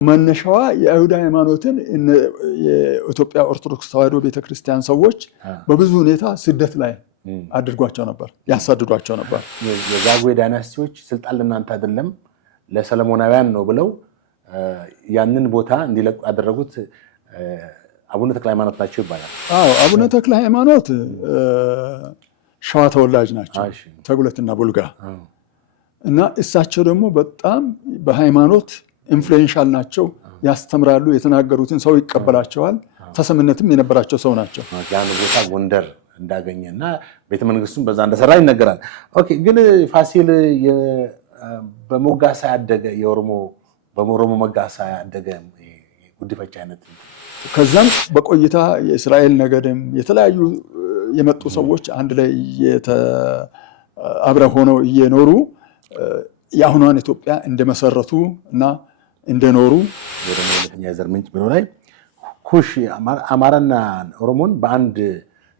መነሻዋ የአይሁድ ሃይማኖትን የኢትዮጵያ ኦርቶዶክስ ተዋሕዶ ቤተክርስቲያን ሰዎች በብዙ ሁኔታ ስደት ላይ አድርጓቸው ነበር፣ ያሳድዷቸው ነበር። የዛጉዌ ዳይናስቲዎች ስልጣን ለእናንተ አይደለም ለሰለሞናውያን ነው ብለው ያንን ቦታ እንዲለቁ ያደረጉት አቡነ ተክለ ሃይማኖት ናቸው ይባላል። አቡነ ተክለ ሃይማኖት ሸዋ ተወላጅ ናቸው፣ ተጉለትና ቡልጋ እና እሳቸው ደግሞ በጣም በሃይማኖት ኢንፍሉዌንሻል ናቸው። ያስተምራሉ፣ የተናገሩትን ሰው ይቀበላቸዋል። ተሰምነትም የነበራቸው ሰው ናቸው። ያን ቦታ ጎንደር እንዳገኘና ቤተ መንግስቱን በዛ እንደሰራ ይነገራል። ኦኬ፣ ግን ፋሲል በሞጋሳ ያደገ በኦሮሞ መጋሳ ያደገ ጉዲፈቻ አይነት ከዛም በቆይታ የእስራኤል ነገድም የተለያዩ የመጡ ሰዎች አንድ ላይ አብረው ሆነው እየኖሩ የአሁኗን ኢትዮጵያ እንደመሰረቱ እና እንደኖሩ ሁለተኛ የዘር ምንጭ ብሎ ላይ ኩሽ አማራና ኦሮሞን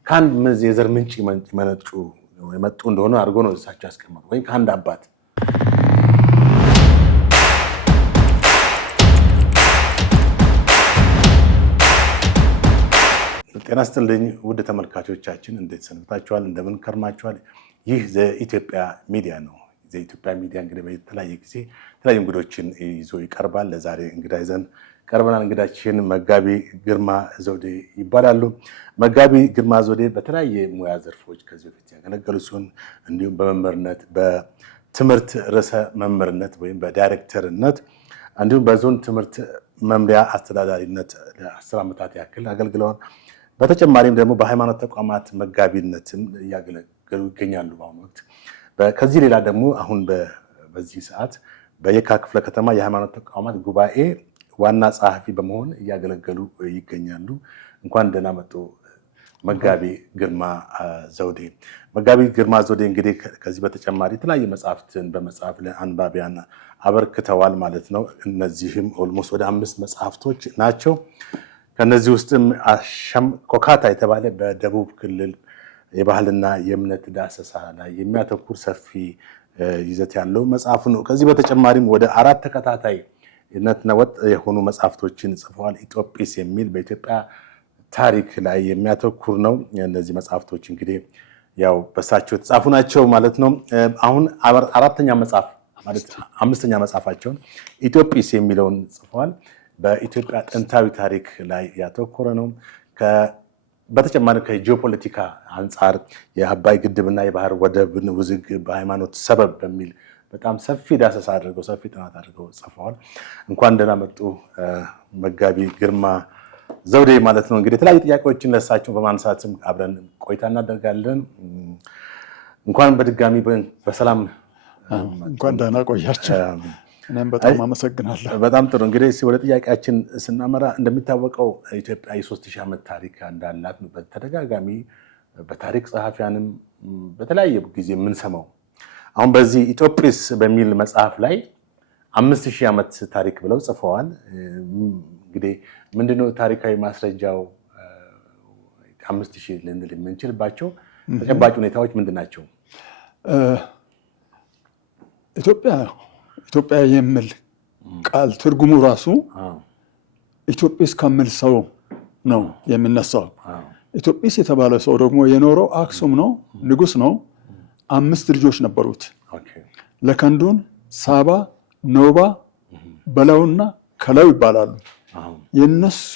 ከአንድ የዘር ምንጭ የመጡ እንደሆነ አድርጎ ነው እሳቸው ያስቀመጡ፣ ወይም ከአንድ አባት። ጤና ይስጥልኝ ውድ ተመልካቾቻችን፣ እንዴት ሰንብታችኋል? እንደምን ከርማችኋል? ይህ ዘኢትዮጵያ ሚዲያ ነው። ዘኢትዮጵያ ሚዲያ እንግዲህ በተለያየ ጊዜ የተለያዩ እንግዶችን ይዞ ይቀርባል። ለዛሬ እንግዳ ይዘን ቀርበናል። እንግዳችን መጋቢ ግርማ ዘውዴ ይባላሉ። መጋቢ ግርማ ዘውዴ በተለያየ ሙያ ዘርፎች ከዚህ በፊት ያገለገሉ ሲሆን እንዲሁም በመምህርነት በትምህርት ርዕሰ መምህርነት ወይም በዳይሬክተርነት እንዲሁም በዞን ትምህርት መምሪያ አስተዳዳሪነት ለ10 ዓመታት ያክል አገልግለዋል። በተጨማሪም ደግሞ በሃይማኖት ተቋማት መጋቢነትም እያገለገሉ ይገኛሉ በአሁኑ ወቅት። ከዚህ ሌላ ደግሞ አሁን በዚህ ሰዓት በየካ ክፍለ ከተማ የሃይማኖት ተቋማት ጉባኤ ዋና ጸሐፊ በመሆን እያገለገሉ ይገኛሉ። እንኳን ደህና መጡ መጋቢ ግርማ ዘውዴ። መጋቢ ግርማ ዘውዴ እንግዲህ ከዚህ በተጨማሪ የተለያዩ መጽሐፍትን በመጽሐፍ ለአንባቢያን አበርክተዋል ማለት ነው። እነዚህም ኦልሞስት ወደ 5 መጽሐፍቶች ናቸው። ከነዚህ ውስጥም አሻም ኮካታ የተባለ በደቡብ ክልል የባህልና የእምነት ዳሰሳ ላይ የሚያተኩር ሰፊ ይዘት ያለው መጽሐፍ ነው። ከዚህ በተጨማሪም ወደ 4 ተከታታይነትና ወጥ የሆኑ መጽሐፍቶችን ጽፈዋል። ኢትዮጲስ የሚል በኢትዮጵያ ታሪክ ላይ የሚያተኩር ነው። እነዚህ መጽሐፍቶች እንግዲህ ያው በሳቸው የተጻፉ ናቸው ማለት ነው። አሁን 4ኛ መጽሐፍ ማለት 5ኛ መጽሐፋቸውን ኢትዮጲስ የሚለውን ጽፈዋል። በኢትዮጵያ ጥንታዊ ታሪክ ላይ ያተኮረ ነው። በተጨማሪ ከጂኦፖለቲካ አንጻር የአባይ ግድብና የባህር ወደብን ውዝግብ በሃይማኖት ሰበብ በሚል በጣም ሰፊ ዳሰሳ አድርገው ሰፊ ጥናት አድርገው ጽፈዋል። እንኳን ደህና መጡ መጋቢ ግርማ ዘውዴ ማለት ነው። እንግዲህ የተለያዩ ጥያቄዎችን ለእሳቸው በማንሳትም አብረን ቆይታ እናደርጋለን። እንኳን በድጋሚ በሰላም እንኳን ደህና ቆያችሁ። እኔም በጣም አመሰግናለሁ። በጣም ጥሩ። እንግዲህ ወደ ጥያቄያችን ስናመራ እንደሚታወቀው ኢትዮጵያ የ3000 ዓመት ታሪክ እንዳላት በተደጋጋሚ በታሪክ ጸሐፊያንም በተለያየ ጊዜ የምንሰማው፣ አሁን በዚህ ኢትዮጲስ በሚል መጽሐፍ ላይ 5000 ዓመት ታሪክ ብለው ጽፈዋል። እንግዲህ ምንድነው ታሪካዊ ማስረጃው? 5000 ልንል የምንችልባቸው ተጨባጭ ሁኔታዎች ምንድን ናቸው? ኢትዮጵያ የሚል ቃል ትርጉሙ ራሱ ኢትዮጲስ ከሚል ሰው ነው የሚነሳው። ኢትዮጲስ የተባለ ሰው ደግሞ የኖረው አክሱም ነው፣ ንጉስ ነው። 5 ልጆች ነበሩት። ለከንዱን፣ ሳባ፣ ኖባ፣ በላውና ከላው ይባላሉ። የነሱ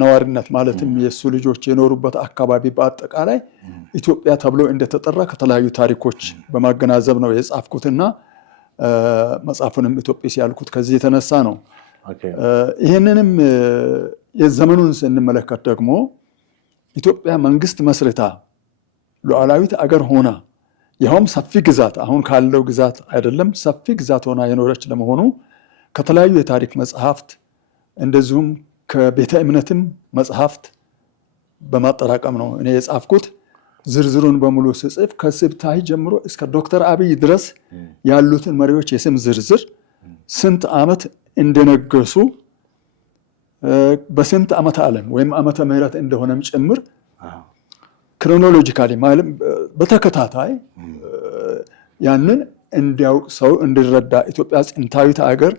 ነዋሪነት ማለትም የሱ ልጆች የኖሩበት አካባቢ በአጠቃላይ ኢትዮጵያ ተብሎ እንደተጠራ ከተለያዩ ታሪኮች በማገናዘብ ነው የጻፍኩትና መጽሐፉንም ኢትዮጲስ ያልኩት ከዚህ የተነሳ ነው። ይህንንም የዘመኑን ስንመለከት ደግሞ ኢትዮጵያ መንግስት መስርታ ሉዓላዊት አገር ሆና ይኸውም ሰፊ ግዛት አሁን ካለው ግዛት አይደለም ሰፊ ግዛት ሆና የኖረች ለመሆኑ ከተለያዩ የታሪክ መጽሐፍት እንደዚሁም ከቤተ እምነትም መጽሐፍት በማጠራቀም ነው እኔ የጻፍኩት። ዝርዝሩን በሙሉ ስጽፍ ከስብታይ ጀምሮ እስከ ዶክተር አብይ ድረስ ያሉትን መሪዎች የስም ዝርዝር፣ ስንት ዓመት እንደነገሱ፣ በስንት ዓመተ ዓለም ወይም ዓመተ ምህረት እንደሆነም ጭምር ክሮኖሎጂካሊ ማለት በተከታታይ ያንን እንዲያውቅ ሰው እንዲረዳ ኢትዮጵያ ጥንታዊት ሀገር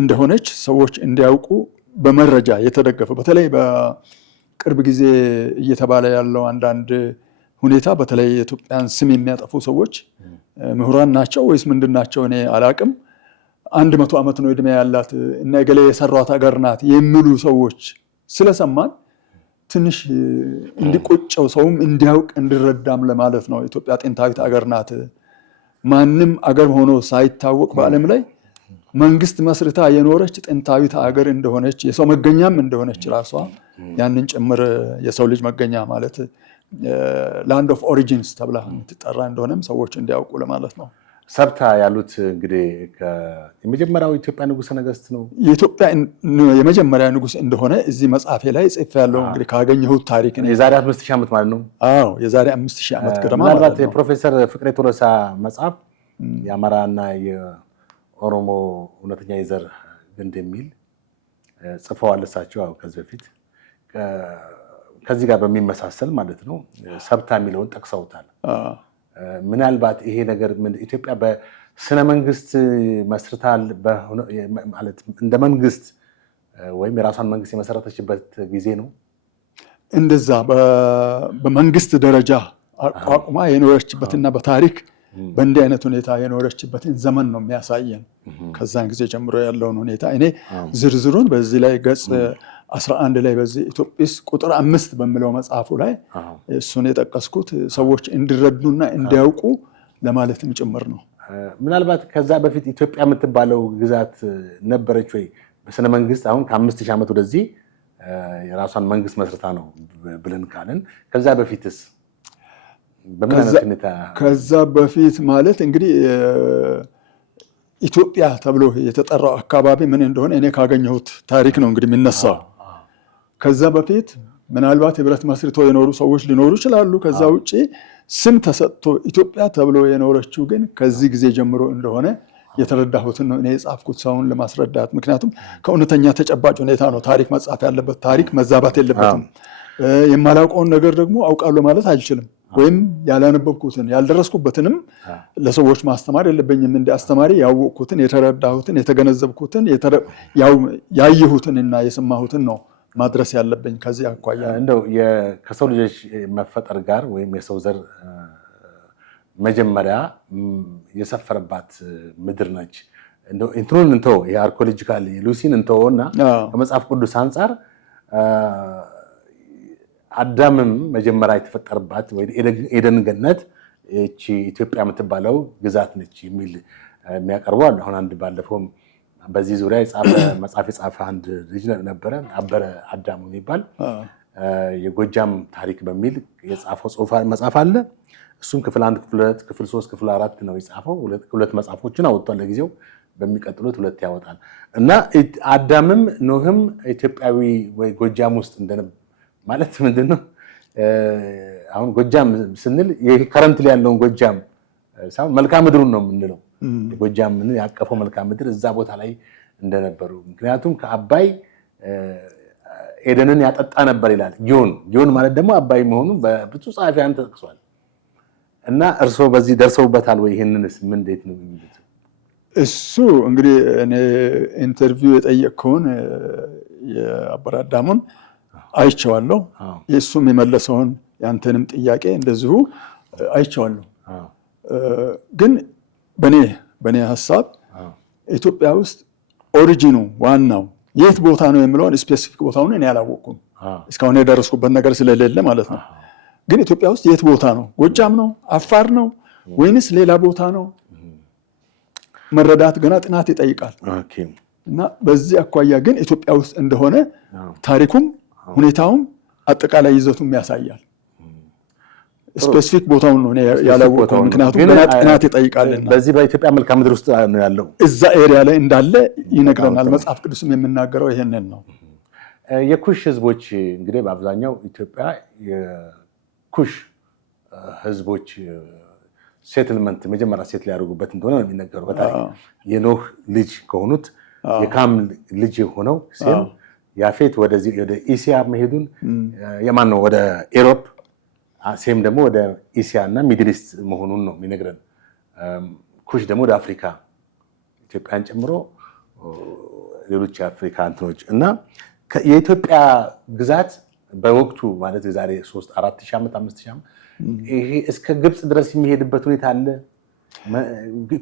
እንደሆነች ሰዎች እንዲያውቁ በመረጃ የተደገፈ በተለይ በቅርብ ጊዜ እየተባለ ያለው አንዳንድ ሁኔታ በተለይ የኢትዮጵያን ስም የሚያጠፉ ሰዎች ምሁራን ናቸው ወይስ ምንድናቸው እኔ አላቅም 100 ዓመት ነው እድሜ ያላት እና እገሌ የሰሯት ሀገር ናት የሚሉ ሰዎች ስለሰማን ትንሽ እንዲቆጨው ሰውም እንዲያውቅ እንዲረዳም ለማለት ነው። ኢትዮጵያ ጥንታዊት ሀገር ናት። ማንም አገር ሆኖ ሳይታወቅ በዓለም ላይ መንግስት መስርታ የኖረች ጥንታዊት ሀገር እንደሆነች የሰው መገኛም እንደሆነች ራሷ ያንን ጭምር የሰው ልጅ መገኛ ማለት ላንድ ኦፍ ኦሪጂንስ ተብላ የምትጠራ እንደሆነም ሰዎች እንዲያውቁ ለማለት ነው። ሰብታ ያሉት እንግዲህ የመጀመሪያው ኢትዮጵያ ንጉሠ ነገሥት ነው። የኢትዮጵያ የመጀመሪያ ንጉሥ እንደሆነ እዚህ መጽሐፌ ላይ ጽፌያለሁ። እንግዲህ ካገኘሁት ታሪክ የዛሬ 5000 ዓመት ማለት ነው። አዎ የዛሬ 5000 ዓመት ገደማ ማለት ነው። ምናልባት የፕሮፌሰር ፍቅሬ ቶሎሳ መጽሐፍ የአማራና የኦሮሞ እውነተኛ የዘር ግንድ የሚል ጽፈዋል እሳቸው ከዚህ በፊት ከዚህ ጋር በሚመሳሰል ማለት ነው። ሰብታ የሚለውን ጠቅሰውታል። ምናልባት ይሄ ነገር ኢትዮጵያ በስነ መንግስት መስርታል ማለት እንደ መንግስት ወይም የራሷን መንግስት የመሰረተችበት ጊዜ ነው። እንደዛ በመንግስት ደረጃ አቋቁማ የኖረችበትና በታሪክ በእንዲህ አይነት ሁኔታ የኖረችበትን ዘመን ነው የሚያሳየን። ከዛን ጊዜ ጀምሮ ያለውን ሁኔታ እኔ ዝርዝሩን በዚህ ላይ ገጽ 11 ላይ በዚህ ኢትዮጵስ ቁጥር 5 በሚለው መጽሐፉ ላይ እሱን የጠቀስኩት ሰዎች እንዲረዱና እንዲያውቁ ለማለትም ጭምር ነው። ምናልባት ከዛ በፊት ኢትዮጵያ የምትባለው ግዛት ነበረች ወይ በስነ መንግስት? አሁን ከ5000 ዓመት ወደዚህ የራሷን መንግስት መስርታ ነው ብለን ካለን ከዛ በፊትስ በምን አይነት ሁኔታ? ከዛ በፊት ማለት እንግዲህ ኢትዮጵያ ተብሎ የተጠራው አካባቢ ምን እንደሆነ እኔ ካገኘሁት ታሪክ ነው እንግዲህ የሚነሳው። ከዛ በፊት ምናልባት ህብረት መስርቶ የኖሩ ሰዎች ሊኖሩ ይችላሉ። ከዛ ውጪ ስም ተሰጥቶ ኢትዮጵያ ተብሎ የኖረችው ግን ከዚህ ጊዜ ጀምሮ እንደሆነ የተረዳሁትን ነው እኔ የጻፍኩት ሰውን ለማስረዳት። ምክንያቱም ከእውነተኛ ተጨባጭ ሁኔታ ነው ታሪክ መጻፍ ያለበት። ታሪክ መዛባት የለበትም። የማላውቀውን ነገር ደግሞ አውቃለሁ ማለት አልችልም። ወይም ያላነበብኩትን ያልደረስኩበትንም ለሰዎች ማስተማር የለብኝም። እንደ አስተማሪ ያወቅኩትን፣ የተረዳሁትን፣ የተገነዘብኩትን፣ ያየሁትንና የሰማሁትን ነው ማድረስ ያለብኝ። ከዚህ አኳያ እንደው ከሰው ልጆች መፈጠር ጋር ወይም የሰው ዘር መጀመሪያ የሰፈረባት ምድር ነች። እንደው እንትኑን እንተው የአርኮሎጂካል ሉሲን እንተውና ከመጽሐፍ ቅዱስ አንጻር አዳምም መጀመሪያ የተፈጠረባት ወይ ኤደን ገነት እቺ ኢትዮጵያ የምትባለው ግዛት ነች የሚል የሚያቀርቡ አሉ። አሁን አንድ ባለፈውም በዚህ ዙሪያ መጽሐፍ የጻፈ አንድ ልጅ ነበረ አበረ አዳሙ የሚባል የጎጃም ታሪክ በሚል የጻፈው መጽሐፍ አለ። እሱም ክፍል 1፣ ክፍል 2፣ ክፍል 3፣ ክፍል 4 ነው የጻፈው። ሁለት መጽሐፎችን አወጥቷል። ለጊዜው በሚቀጥሉት 2 ያወጣል እና አዳምም ኖህም ኢትዮጵያዊ ወይ ጎጃም ውስጥ ማለት ምንድን ነው? አሁን ጎጃም ስንል ከረንት ላይ ያለውን ጎጃም ሳይሆን መልክዓ ምድሩን ነው የምንለው። ጎጃም ያቀፈው መልክዓ ምድር እዛ ቦታ ላይ እንደነበሩ፣ ምክንያቱም ከአባይ ኤደንን ያጠጣ ነበር ይላል። ጊዮን ማለት ደግሞ አባይ መሆኑን በብዙ ጸሐፊያን ተጠቅሷል። እና እርስዎ በዚህ ደርሰውበታል ወይ? ይህንንስ ምን እንዴት ነው የሚሉት? እሱ እንግዲህ እኔ ኢንተርቪው የጠየቅከውን የአበረ አዳሙን አይቼዋለሁ። የእሱም የመለሰውን ያንተንም ጥያቄ እንደዚሁ አይቼዋለሁ። ግን በእኔ ሀሳብ ኢትዮጵያ ውስጥ ኦሪጂኑ ዋናው የት ቦታ ነው የሚለውን ስፔሲፊክ ቦታውን እኔ አላወቅኩም። እስካሁን የደረስኩበት ነገር ስለሌለ ማለት ነው። ግን ኢትዮጵያ ውስጥ የት ቦታ ነው? ጎጃም ነው? አፋር ነው? ወይንስ ሌላ ቦታ ነው? መረዳት ገና ጥናት ይጠይቃል። እና በዚህ አኳያ ግን ኢትዮጵያ ውስጥ እንደሆነ ታሪኩም ሁኔታውም አጠቃላይ ይዘቱም ያሳያል። ስፔሲፊክ ቦታውን ነው ያላወቀው፣ ምክንያቱም ገና ጥናት ይጠይቃልና። በዚህ በኢትዮጵያ መልክዓ ምድር ውስጥ ነው ያለው፣ እዛ ኤሪያ ላይ እንዳለ ይነግረናል። መጽሐፍ ቅዱስም የምናገረው ይሄንን ነው። የኩሽ ህዝቦች እንግዲህ በአብዛኛው ኢትዮጵያ የኩሽ ህዝቦች ሴትልመንት መጀመሪያ ሴት ሊያደርጉበት እንደሆነ ነው የሚነገረው በታሪክ። የኖህ ልጅ ከሆኑት የካም ልጅ የሆነው ሴም ያፌት ወደ ኢሲያ መሄዱን የማን ነው ወደ ኤሮፕ፣ ሴም ደግሞ ወደ ኢሲያ እና ሚድል ኢስት መሆኑን ነው የሚነግረን። ኩሽ ደግሞ ወደ አፍሪካ ኢትዮጵያን ጨምሮ ሌሎች የአፍሪካ እንትኖች እና የኢትዮጵያ ግዛት በወቅቱ ማለት የዛሬ 3-4 ሺህ ዓመት 5 ሺህ ዓመት ይሄ እስከ ግብጽ ድረስ የሚሄድበት ሁኔታ አለ።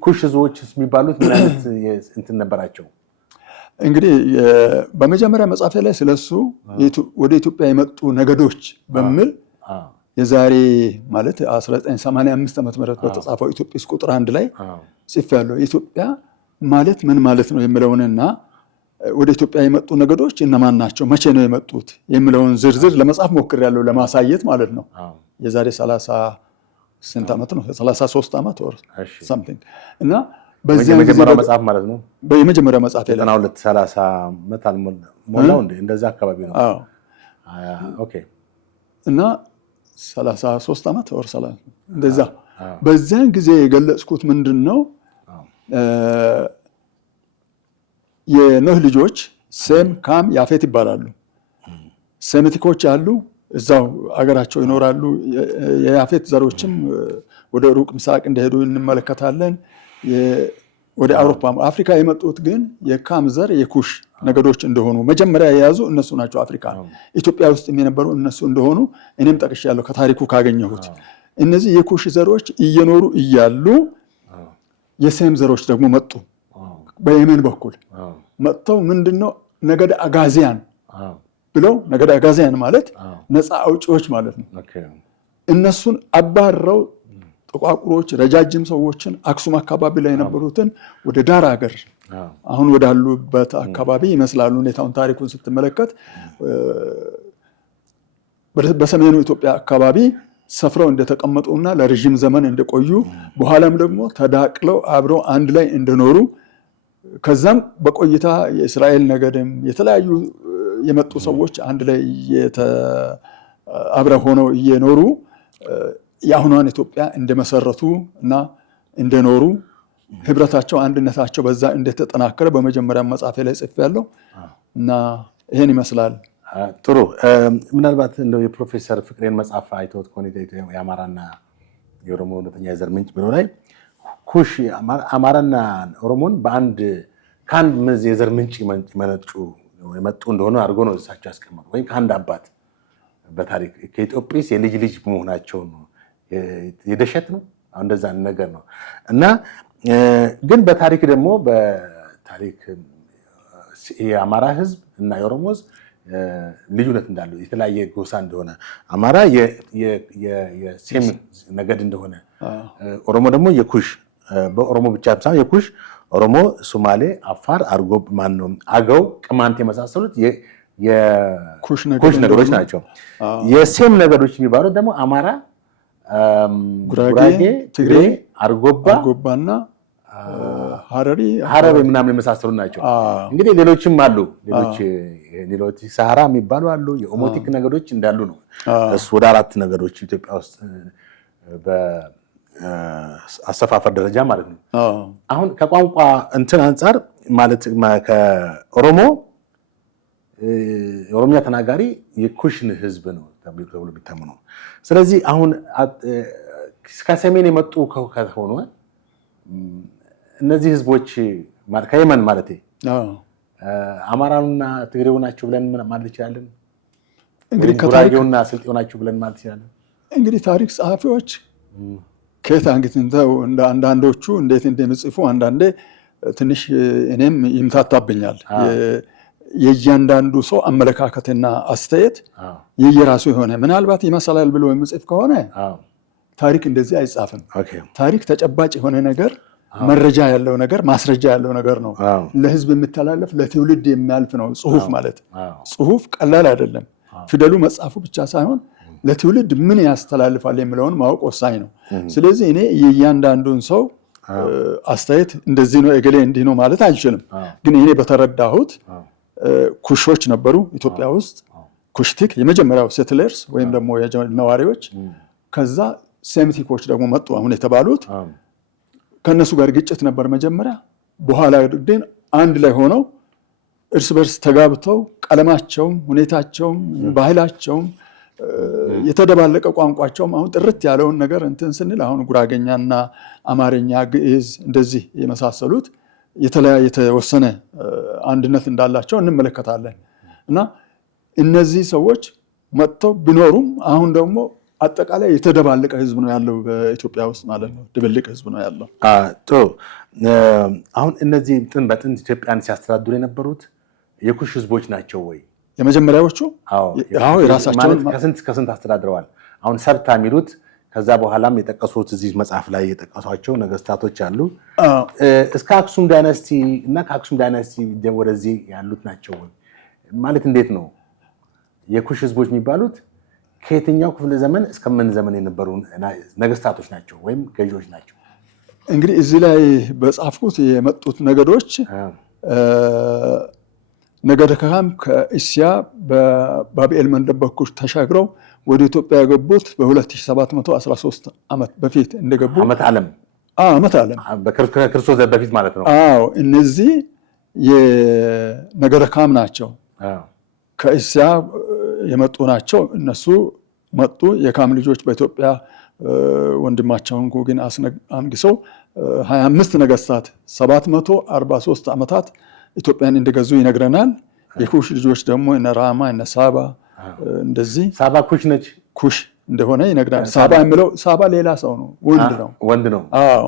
ኩሽ ህዝቦች የሚባሉት ምን አይነት እንትን ነበራቸው? እንግዲህ በመጀመሪያ መጽሐፌ ላይ ስለሱ ወደ ኢትዮጵያ የመጡ ነገዶች በሚል የዛሬ ማለት 1985 ዓመተ ምህረት በተጻፈው ኢትዮጵስ ቁጥር 1 ላይ ጽፌያለሁ። ኢትዮጵያ ማለት ምን ማለት ነው የሚለውንና ወደ ኢትዮጵያ የመጡ ነገዶች እነማን ናቸው፣ መቼ ነው የመጡት የሚለውን ዝርዝር ለመጻፍ ሞክሬያለሁ፣ ለማሳየት ማለት ነው። የዛሬ 30 ስንት ዓመት ነው? 33 ዓመት ወር something እና በዚህ የመጀመሪያው መጽሐፍ ማለት ነው። በየመጀመሪያው መጽሐፍ ላይ 30 ዓመት አልሞላው እንደ እንደዛ አካባቢ ነው። ኦኬ እና 33 ዓመት ወር 30 እንደዛ በዛን ጊዜ የገለጽኩት ምንድነው የኖህ ልጆች ሴም፣ ካም፣ ያፌት ይባላሉ። ሴሚቲኮች አሉ፣ እዛው አገራቸው ይኖራሉ። የያፌት ዘሮችም ወደ ሩቅ ምስራቅ እንደሄዱ እንመለከታለን። ወደ አውሮፓ አፍሪካ የመጡት ግን የካም ዘር የኩሽ ነገዶች እንደሆኑ መጀመሪያ የያዙ እነሱ ናቸው። አፍሪካ ኢትዮጵያ ውስጥ የነበሩ እነሱ እንደሆኑ እኔም ጠቅሻለሁ ከታሪኩ ካገኘሁት። እነዚህ የኩሽ ዘሮች እየኖሩ እያሉ የሴም ዘሮች ደግሞ መጡ። በየመን በኩል መጥተው ምንድነው ነገደ አጋዚያን ብለው፣ ነገደ አጋዚያን ማለት ነፃ አውጪዎች ማለት ነው። እነሱን አባረው ጥቋቁሮች ረጃጅም ሰዎችን አክሱም አካባቢ ላይ የነበሩትን ወደ ዳር ሀገር አሁን ወዳሉበት አካባቢ ይመስላሉ ሁኔታውን ታሪኩን ስትመለከት በሰሜኑ ኢትዮጵያ አካባቢ ሰፍረው እንደተቀመጡና ለረጅም ዘመን እንደቆዩ በኋላም ደግሞ ተዳቅለው አብረው አንድ ላይ እንደኖሩ ከዛም በቆይታ የእስራኤል ነገድም የተለያዩ የመጡ ሰዎች አንድ ላይ አብረው ሆነው እየኖሩ የአሁኗን ኢትዮጵያ እንደመሰረቱ እና እንደኖሩ ህብረታቸው አንድነታቸው በዛ እንደተጠናከረ በመጀመሪያ መጽሐፌ ላይ ጽፌያለሁ እና ይሄን ይመስላል። ጥሩ። ምናልባት እንደው የፕሮፌሰር ፍቅሬን መጽሐፍ አይተውት ከሆነ የአማራና የኦሮሞ እውነተኛ የዘር ምንጭ ብሎ ላይ ኩሽ አማራና ኦሮሞን ከአንድ የዘር ምንጭ የመጡ እንደሆነ አድርጎ ነው እሳቸው ያስቀመጡ። ወይም ከአንድ አባት በታሪክ ከኢትዮጵስ የልጅ ልጅ መሆናቸው ነው የደሸት ነው እንደዛ ነገር ነው እና ግን በታሪክ ደግሞ በታሪክ የአማራ ህዝብ እና የኦሮሞ ህዝብ ልዩነት እንዳለው የተለያየ ጎሳ እንደሆነ አማራ የሴም ነገድ እንደሆነ ኦሮሞ ደግሞ የኩሽ በኦሮሞ ብቻ ሳይሆን የኩሽ ኦሮሞ፣ ሶማሌ፣ አፋር፣ አርጎብ ማነው አገው፣ ቅማንት የመሳሰሉት የኩሽ ነገዶች ናቸው። የሴም ነገዶች የሚባሉት ደግሞ አማራ፣ ጉራጌ፣ ትግሬ፣ አርጎባና ሀረሪ ምናምን የመሳሰሉ ናቸው። እንግዲህ ሌሎችም አሉ። ሌሎች ሰሃራ የሚባሉ አሉ። የኦሞቲክ ነገዶች እንዳሉ ነው። እሱ ወደ 4 ነገዶች ኢትዮጵያ ውስጥ በአሰፋፈር ደረጃ ማለት ነው። አሁን ከቋንቋ እንትን አንጻር ማለት ኦሮሚያ ተናጋሪ የኩሽን ህዝብ ነው ተብሎ ቢታመነው። ስለዚህ አሁን ከሰሜን የመጡ ከሆነ እነዚህ ህዝቦች ከየመን ማለት አማራውና ትግሬው ናቸው ብለን ማለት ይችላልን? እንግዲህ ጉራጌውና ስልጤው ናቸው ብለን ማለት ይችላልን? እንግዲህ ታሪክ ጸሐፊዎች ከየት አንግተው እንደ አንዳንዶቹ እንዴት እንደሚጽፉ አንዳንዴ ትንሽ እኔም ይምታታብኛል። የእያንዳንዱ ሰው አመለካከትና አስተያየት የየራሱ የሆነ ምናልባት ይመስላል ብሎ የሚጽፍ ከሆነ ታሪክ እንደዚህ አይጻፍም። ታሪክ ተጨባጭ የሆነ ነገር፣ መረጃ ያለው ነገር፣ ማስረጃ ያለው ነገር ነው። ለህዝብ የሚተላለፍ ለትውልድ የሚያልፍ ነው። ጽሁፍ ማለት ጽሁፍ ቀላል አይደለም። ፊደሉ መጻፉ ብቻ ሳይሆን ለትውልድ ምን ያስተላልፋል የሚለውን ማወቅ ወሳኝ ነው። ስለዚህ እኔ የእያንዳንዱን ሰው አስተያየት እንደዚህ ነው እገሌ እንዲህ ነው ማለት አልችልም። ግን እኔ በተረዳሁት ኩሾች ነበሩ ኢትዮጵያ ውስጥ፣ ኩሽቲክ የመጀመሪያው ሴትለርስ ወይም ደግሞ ነዋሪዎች። ከዛ ሴሚቲኮች ደግሞ መጡ አሁን የተባሉት። ከነሱ ጋር ግጭት ነበር መጀመሪያ። በኋላ ግን አንድ ላይ ሆነው እርስ በርስ ተጋብተው ቀለማቸውም፣ ሁኔታቸውም፣ ባህላቸውም የተደባለቀ ቋንቋቸውም አሁን ጥርት ያለውን ነገር እንትን ስንል አሁን ጉራገኛና አማርኛ፣ ግዕዝ እንደዚህ የመሳሰሉት የተወሰነ አንድነት እንዳላቸው እንመለከታለን። እና እነዚህ ሰዎች መጥተው ቢኖሩም አሁን ደግሞ አጠቃላይ የተደባለቀ ህዝብ ነው ያለው በኢትዮጵያ ውስጥ ማለት ነው። ድብልቅ ህዝብ ነው ያለው። ጥሩ። አሁን እነዚህ በጥንት ኢትዮጵያን ሲያስተዳድሩ የነበሩት የኩሽ ህዝቦች ናቸው ወይ የመጀመሪያዎቹ? አዎ የራሳቸውን ከስንት አስተዳድረዋል? አሁን ሰብታ የሚሉት ከዛ በኋላም የጠቀሱት እዚህ መጽሐፍ ላይ የጠቀሷቸው ነገስታቶች አሉ። እስከ አክሱም ዳይናስቲ እና ከአክሱም ዳይናስቲ ወደዚህ ያሉት ናቸው ወይ ማለት እንዴት ነው? የኩሽ ህዝቦች የሚባሉት ከየትኛው ክፍለ ዘመን እስከምን ዘመን የነበሩ ነገስታቶች ናቸው ወይም ገዢዎች ናቸው? እንግዲህ እዚህ ላይ በጻፍኩት የመጡት ነገዶች ነገደ ካም ከእስያ በባቢኤል መንደብ በኩል ተሻግረው ወደ ኢትዮጵያ የገቡት በ2713 ዓመት በፊት እንደገቡ ዓመት ዓለም ከክርስቶስ በፊት ማለት ነው። አዎ እነዚህ የነገደ ካም ናቸው። ከእስያ የመጡ ናቸው። እነሱ መጡ። የካም ልጆች በኢትዮጵያ ወንድማቸውን ጉግን አንግሰው 25 ነገስታት 743 ዓመታት ኢትዮጵያን እንደገዙ ይነግረናል። የኩሽ ልጆች ደግሞ እነ ራማ እነ ሳባ እንደዚህ ሳባ ኩሽ ነች ኩሽ እንደሆነ ይነግረናል። ሳባ የሚለው ሳባ ሌላ ሰው ነው፣ ወንድ ነው። አዎ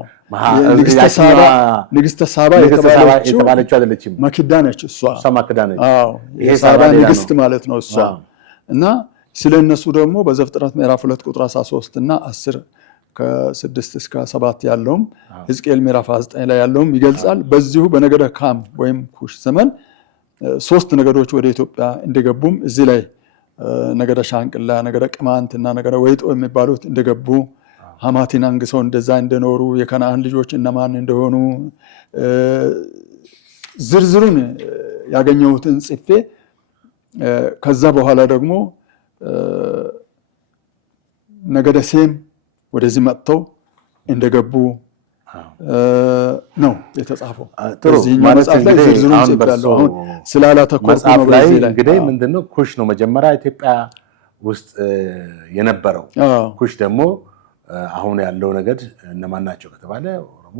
ንግስተ ሳባ የተባለችው አይደለችም፣ መክዳ ነች እሷ መክዳ ነች። አዎ የሳባ ንግስት ማለት ነው እሷ። እና ስለ እነሱ ደግሞ በዘፍጥረት ምዕራፍ 2 ቁጥር 13 እና 10 ከ6 እስከ 7 ያለውም ሕዝቅኤል ምዕራፍ 9 ላይ ያለውም ይገልጻል። በዚሁ በነገደ ካም ወይም ኩሽ ዘመን 3 ነገዶች ወደ ኢትዮጵያ እንደገቡም እዚህ ላይ ነገደ ሻንቅላ፣ ነገደ ቅማንት እና ነገደ ወይጦ የሚባሉት እንደገቡ ሐማቲን አንግሰው እንደዛ እንደኖሩ የከነዓን ልጆች እነማን እንደሆኑ ዝርዝሩን ያገኘሁትን ጽፌ ከዛ በኋላ ደግሞ ነገደ ሴም ወደዚህ መጥተው እንደገቡ ነው የተጻፈው። እዚህኛው መጽሐፍ ላይ ዝርዝሩን ጽፌያለሁ። አሁን ስላላተኮርኩ ነው በዚህ ላይ። እንግዲህ ምንድነው ኩሽ ነው መጀመሪያ ኢትዮጵያ ውስጥ የነበረው። ኩሽ ደግሞ አሁን ያለው ነገድ እነማን ናቸው ከተባለ ኦሮሞ፣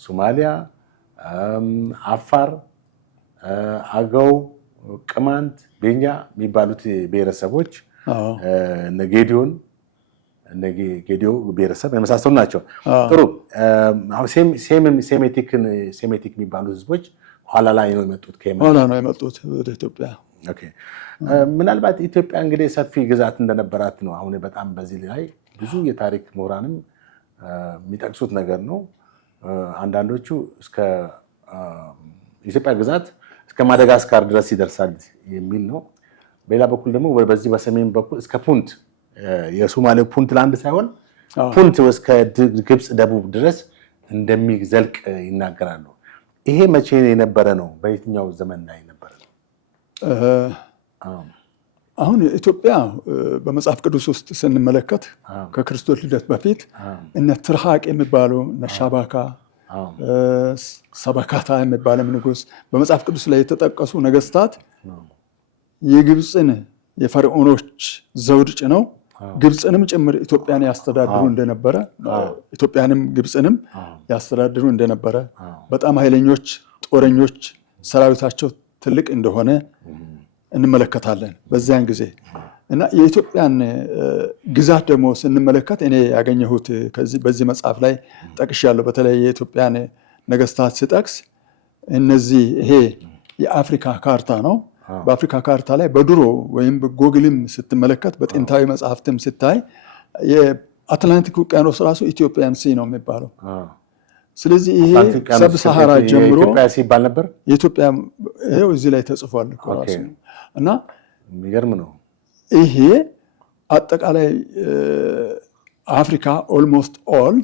ሶማሊያ፣ አፋር፣ አገው፣ ቅማንት፣ ቤኛ የሚባሉት ብሔረሰቦች ጌዲዮን ጌዲዮ ብሔረሰብ የመሳሰሉ ናቸው። ጥሩ። ሴሜቲክ የሚባሉ ህዝቦች ኋላ ላይ ነው የመጡት፣ ኋላ ነው የመጡት ወደ ኢትዮጵያ። ምናልባት ኢትዮጵያ እንግዲህ ሰፊ ግዛት እንደነበራት ነው አሁን በጣም በዚህ ላይ ብዙ የታሪክ ምሁራንም የሚጠቅሱት ነገር ነው። አንዳንዶቹ እስከ ኢትዮጵያ ግዛት እስከ ማደጋስካር ድረስ ይደርሳል የሚል ነው። በሌላ በኩል ደግሞ በዚህ በሰሜን በኩል እስከ ፑንት የሶማሌው ፑንትላንድ ሳይሆን ፑንት እስከ ግብፅ ደቡብ ድረስ እንደሚዘልቅ ይናገራሉ። ይሄ መቼ የነበረ ነው? በየትኛው ዘመን ላይ ነበረ ነው? አሁን ኢትዮጵያ በመጽሐፍ ቅዱስ ውስጥ ስንመለከት ከክርስቶስ ልደት በፊት እነ ትርሃቅ የሚባሉ እነ ሻባካ፣ ሰበካታ የሚባለም ንጉስ በመጽሐፍ ቅዱስ ላይ የተጠቀሱ ነገስታት የግብፅን የፈርዖኖች ዘውድ ጭነው ግብፅንም ጭምር ኢትዮጵያን ያስተዳድሩ እንደነበረ፣ ኢትዮጵያንም ግብፅንም ያስተዳድሩ እንደነበረ፣ በጣም ኃይለኞች ጦረኞች፣ ሰራዊታቸው ትልቅ እንደሆነ እንመለከታለን በዚያን ጊዜ። እና የኢትዮጵያን ግዛት ደግሞ ስንመለከት እኔ ያገኘሁት በዚህ መጽሐፍ ላይ ጠቅሻለሁ። በተለይ የኢትዮጵያን ነገስታት ስጠቅስ እነዚህ ይሄ የአፍሪካ ካርታ ነው። በአፍሪካ ካርታ ላይ በድሮ ወይም በጎግልም ስትመለከት በጥንታዊ መጽሐፍትም ስታይ የአትላንቲክ ውቅያኖስ ራሱ ኢትዮጵያን ሲ ነው የሚባለው። ስለዚህ ይሄ ሰብ ሰሃራ ጀምሮ ኢትዮጵያ ሲባል ነበር። የኢትዮጵያ ይሄው እዚህ ላይ ተጽፏል እኮ ራሱ። እና የሚገርም ነው። ይሄ አጠቃላይ አፍሪካ ኦልሞስት ኦል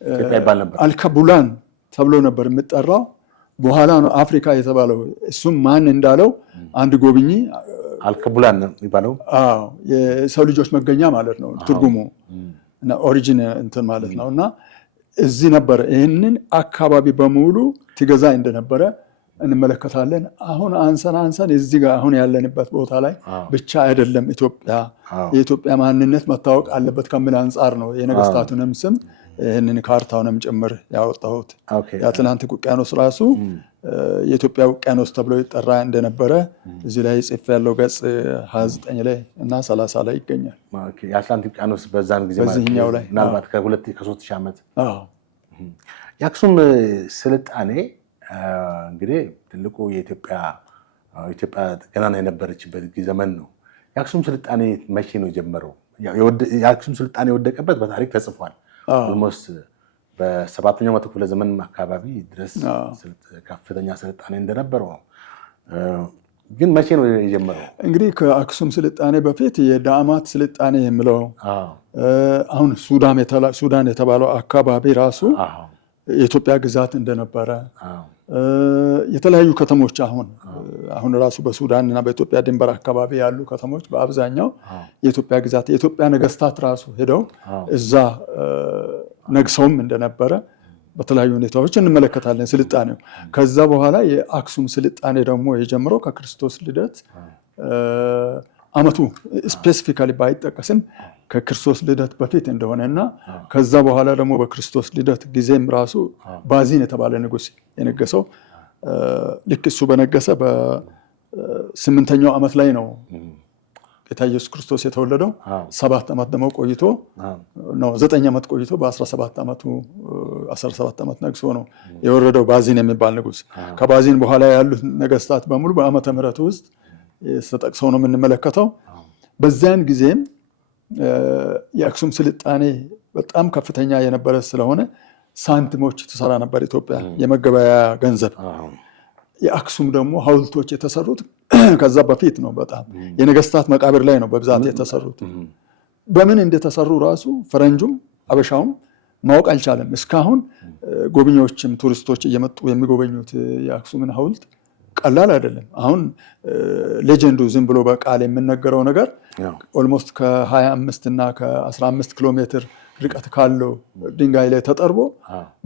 ኢትዮጵያ ይባል ነበር። አልካቡላን ተብሎ ነበር የሚጠራው። በኋላ ነው አፍሪካ የተባለው። እሱም ማን እንዳለው አንድ ጎብኚ አልካቡላን የሚባለው የሰው ልጆች መገኛ ማለት ነው ትርጉሙ እና ኦሪጂን እንትን ማለት ነው። እና እዚህ ነበረ ይህንን አካባቢ በሙሉ ትገዛ እንደነበረ እንመለከታለን። አሁን አንሰን እዚህ ጋር አሁን ያለንበት ቦታ ላይ ብቻ አይደለም የኢትዮጵያ ማንነት መታወቅ አለበት ከሚል አንጻር ነው የነገስታቱንም ስም ይህንን ካርታውንም ጭምር ያወጣሁት። የአትላንቲክ ውቅያኖስ ራሱ የኢትዮጵያ ውቅያኖስ ተብሎ ይጠራ እንደነበረ እዚህ ላይ ጽፍ ያለው ገጽ 29 ላይ እና 30 ላይ ይገኛል። የአትላንቲክ ውቅያኖስ በዛን ጊዜ በዚህኛው ላይ ምናልባት ከ2000 ዓመት የአክሱም ስልጣኔ እንግዲህ ትልቁ የኢትዮጵያ ገናና የነበረችበት ዘመን ነው። የአክሱም ስልጣኔ መቼ ነው የጀመረው? የአክሱም ስልጣኔ የወደቀበት በታሪክ ተጽፏል። ኦልሞስት በ7ኛው መቶ ክፍለ ዘመን አካባቢ ድረስ ከፍተኛ ስልጣኔ እንደነበረው ነው። ግን መቼ ነው የጀመረው? እንግዲህ ከአክሱም ስልጣኔ በፊት የዳማት ስልጣኔ የሚለው አሁን ሱዳን የተባለው አካባቢ ራሱ የኢትዮጵያ ግዛት እንደነበረ የተለያዩ ከተሞች አሁን ራሱ በሱዳን እና በኢትዮጵያ ድንበር አካባቢ ያሉ ከተሞች በአብዛኛው የኢትዮጵያ ግዛት የኢትዮጵያ ነገስታት ራሱ ሄደው እዛ ነግሰውም እንደነበረ በተለያዩ ሁኔታዎች እንመለከታለን ስልጣኔው። ከዛ በኋላ የአክሱም ስልጣኔ ደግሞ የጀመረው ከክርስቶስ ልደት ዓመቱ ስፔሲፊካሊ ባይጠቀስም ከክርስቶስ ልደት በፊት እንደሆነና ከዛ በኋላ ደግሞ በክርስቶስ ልደት ጊዜም ራሱ ባዚን የተባለ ንጉስ የነገሰው ልክ እሱ በነገሰ በ8ኛው ዓመት ላይ ነው ጌታ ኢየሱስ ክርስቶስ የተወለደው። 7 ዓመት ደግሞ ቆይቶ ነው 9 ዓመት ቆይቶ በ17 ዓመቱ 17 ዓመት ነግሶ ነው የወረደው ባዚን የሚባል ንጉስ። ከባዚን በኋላ ያሉት ነገስታት በሙሉ በዓመተ ምህረት ውስጥ ተጠቅሰው ነው የምንመለከተው። በዚያን ጊዜም የአክሱም ስልጣኔ በጣም ከፍተኛ የነበረ ስለሆነ ሳንቲሞች ተሰራ ነበር ኢትዮጵያ የመገበያያ ገንዘብ። የአክሱም ደግሞ ሐውልቶች የተሰሩት ከዛ በፊት ነው። በጣም የነገስታት መቃብር ላይ ነው በብዛት የተሰሩት። በምን እንደተሰሩ ራሱ ፈረንጁም አበሻውም ማወቅ አልቻለም። እስካሁን ጎብኚዎችም ቱሪስቶች እየመጡ የሚጎበኙት የአክሱምን ሐውልት ቀላል አይደለም። አሁን ሌጀንዱ ዝም ብሎ በቃል የምነገረው ነገር ኦልሞስት ከ25 እና ከ15 ኪሎ ሜትር ርቀት ካለው ድንጋይ ላይ ተጠርቦ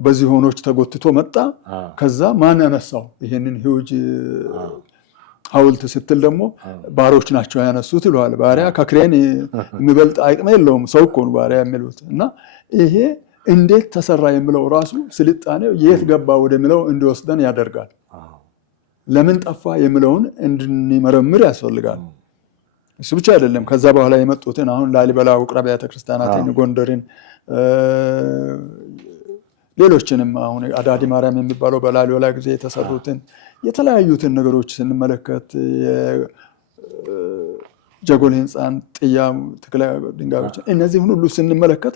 በዝሆኖች ተጎትቶ መጣ። ከዛ ማን ያነሳው ይሄንን ሂውጅ ሐውልት ስትል ደግሞ ባሮች ናቸው ያነሱት ይለዋል። ባሪያ ከክሬን የሚበልጥ አቅም የለውም፣ ሰው እኮ ነው ባሪያ የሚሉት። እና ይሄ እንዴት ተሰራ የሚለው ራሱ ስልጣኔው የት ገባ ወደሚለው እንዲወስደን ያደርጋል። ለምን ጠፋ የሚለውን እንድንመረምር ያስፈልጋል። እሱ ብቻ አይደለም። ከዛ በኋላ የመጡትን አሁን ላሊበላ ውቅር አብያተ ክርስቲያናትን፣ ጎንደርን፣ ሌሎችንም አሁን አዳዲ ማርያም የሚባለው በላሊበላ ጊዜ የተሰሩትን የተለያዩትን ነገሮች ስንመለከት ጀጎል ህንፃን፣ ጥያ ትክለ ድንጋዮችን እነዚህን ሁሉ ስንመለከት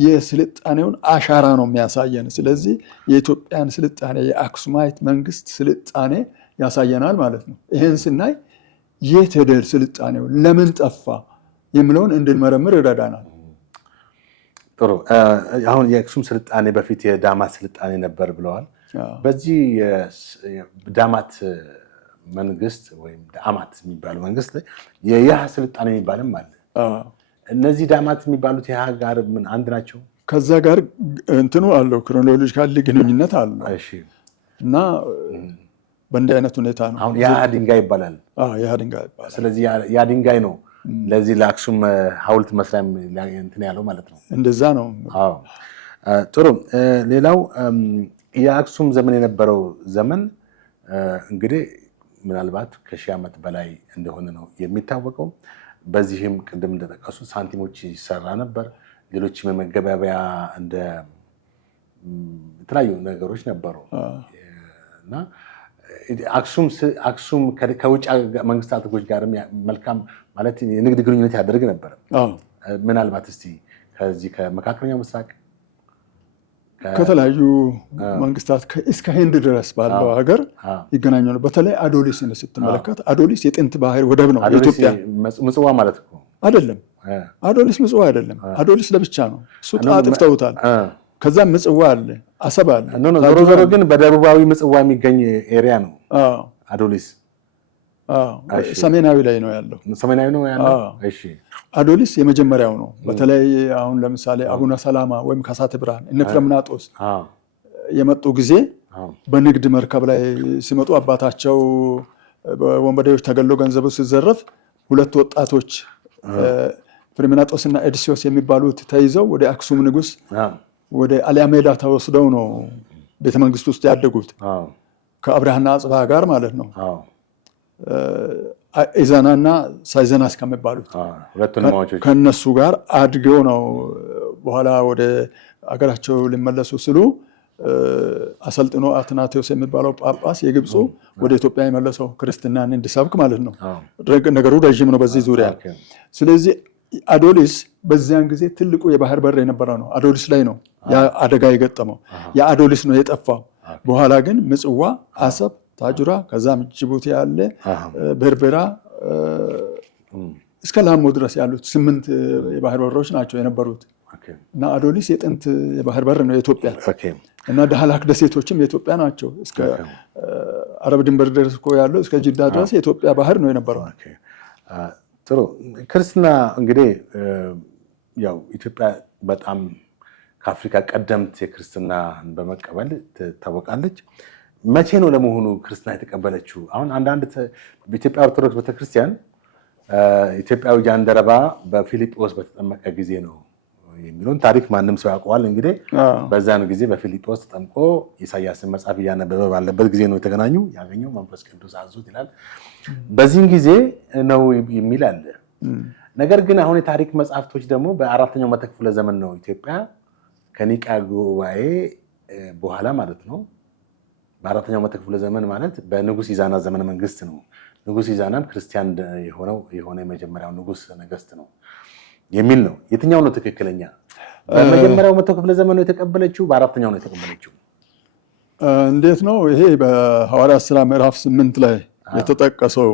የስልጣኔውን አሻራ ነው የሚያሳየን። ስለዚህ የኢትዮጵያን ስልጣኔ የአክሱማይት መንግስት ስልጣኔ ያሳየናል ማለት ነው። ይህን ስናይ የት ሄደ ስልጣኔው ለምን ጠፋ የሚለውን እንድንመረምር ይረዳናል። ጥሩ። አሁን የአክሱም ስልጣኔ በፊት የዳማት ስልጣኔ ነበር ብለዋል። በዚህ ዳማት መንግስት ወይም ዳማት የሚባለው መንግስት የያህ ስልጣኔ የሚባልም አለ። እነዚህ ዳማት የሚባሉት ያህ ጋር ምን አንድ ናቸው? ከዛ ጋር እንትኑ አለው ክሮኖሎጂካሊ ግንኙነት አለው። እሺ። እና በእንዲህ አይነት ሁኔታ ነው። አሁን ያህ ድንጋይ ይባላል። ያህ ድንጋይ ይባላል። ስለዚህ ያ ድንጋይ ነው ለዚህ ለአክሱም ሐውልት መስሪያ እንትን ያለው ማለት ነው። እንደዛ ነው። አዎ። ጥሩ። ሌላው የአክሱም ዘመን የነበረው ዘመን እንግዲህ ምናልባት ከ1000 ዓመት በላይ እንደሆነ ነው የሚታወቀው። በዚህም ቅድም እንደጠቀሱ ሳንቲሞች ይሰራ ነበር። ሌሎችም የመገበያያ እንደ የተለያዩ ነገሮች ነበሩ እና አክሱም ከውጭ መንግስታቶች ጋር መልካም ማለት የንግድ ግንኙነት ያደርግ ነበር። ምናልባት እስቲ ከዚህ ከመካከለኛው ምስራቅ ከተለያዩ መንግስታት እስከ ህንድ ድረስ ባለው ሀገር ይገናኙ ነው። በተለይ አዶሊስን ስትመለከት አዶሊስ የጥንት ባህር ወደብ ነው። የኢትዮጵያ ምጽዋ ማለት እኮ አይደለም። አዶሊስ ምጽዋ አይደለም። አዶሊስ ለብቻ ነው። እሱ ጣጥፍተውታል። ከዛም ምጽዋ አለ፣ አሰብ አለ። ዞሮ ዞሮ ግን በደቡባዊ ምጽዋ የሚገኝ ኤሪያ ነው አዶሊስ። ሰሜናዊ ላይ ነው ያለው። ሰሜናዊ ነው ያለው። እሺ። አዶሊስ የመጀመሪያው ነው። በተለይ አሁን ለምሳሌ አቡነ ሰላማ ወይም ከሳቴ ብርሃን እነ ፍሬምናጦስ የመጡ ጊዜ በንግድ መርከብ ላይ ሲመጡ አባታቸው በወንበዴዎች ተገሎ ገንዘቡ ሲዘረፍ ሁለት ወጣቶች ፍሬምናጦስና ኤዲሲዮስ የሚባሉት ተይዘው ወደ አክሱም ንጉስ ወደ አሊያሜዳ ተወስደው ነው ቤተመንግስት ውስጥ ያደጉት ከአብርሃና አጽብሃ ጋር ማለት ነው። ኢዛናና ሳይዘናስ ከሚባሉት ከነሱ ጋር አድገው ነው በኋላ ወደ አገራቸው ሊመለሱ ሲሉ አሰልጥኖ አትናቴዎስ የሚባለው ጳጳስ የግብፁ ወደ ኢትዮጵያ የመለሰው ክርስትናን እንዲሰብክ ማለት ነው። ነገሩ ረዥም ነው በዚህ ዙሪያ። ስለዚህ አዶሊስ በዚያን ጊዜ ትልቁ የባህር በር የነበረ ነው። አዶሊስ ላይ ነው ያ አደጋ የገጠመው። የአዶሊስ ነው የጠፋው። በኋላ ግን ምጽዋ፣ አሰብ፣ ታጁራ ከዛም ጅቡቲ ያለ በርበራ እስከ ላሞ ድረስ ያሉት 8 የባህር በሮች ናቸው የነበሩት እና አዶሊስ የጥንት የባህር በር ነው የኢትዮጵያ እና ዳህላክ ደሴቶችም የኢትዮጵያ ናቸው። እስከ አረብ ድንበር ድረስ እኮ ያለው እስከ ጅዳ ድረስ የኢትዮጵያ ባህር ነው የነበረው። ጥሩ። ክርስትና እንግዲህ ያው ኢትዮጵያ በጣም ከአፍሪካ ቀደምት የክርስትናን በመቀበል ትታወቃለች። መቼ ነው ለመሆኑ ክርስትና የተቀበለችው? አሁን አንዳንድ በኢትዮጵያ ኦርቶዶክስ ቤተክርስቲያን ኢትዮጵያዊ ጃንደረባ በፊልጶስ በተጠመቀ ጊዜ ነው የሚለውን ታሪክ ማንም ሰው ያውቀዋል። እንግዲህ በዛን ጊዜ በፊልጶስ ተጠምቆ ኢሳያስን መጽሐፍ እያነበበ ባለበት ጊዜ ነው የተገናኙ፣ ያገኘው መንፈስ ቅዱስ አዞት ይላል። በዚህን ጊዜ ነው የሚል አለ። ነገር ግን አሁን የታሪክ መጽሐፍቶች ደግሞ በ4ኛው መቶ ክፍለ ዘመን ነው ኢትዮጵያ ከኒቅያ ጉባኤ በኋላ ማለት ነው። በ4ኛው መቶ ክፍለ ዘመን ማለት በንጉስ ኢዛና ዘመነ መንግስት ነው። ንጉስ ኢዛናም ክርስቲያን የሆነ የመጀመሪያው ንጉስ ነገስት ነው የሚል ነው። የትኛው ነው ትክክለኛ? በመጀመሪያው መቶ ክፍለ ዘመን ነው የተቀበለችው? በ4ኛው ነው የተቀበለችው? እንዴት ነው ይሄ? በሐዋርያት ሥራ ምዕራፍ 8 ላይ የተጠቀሰው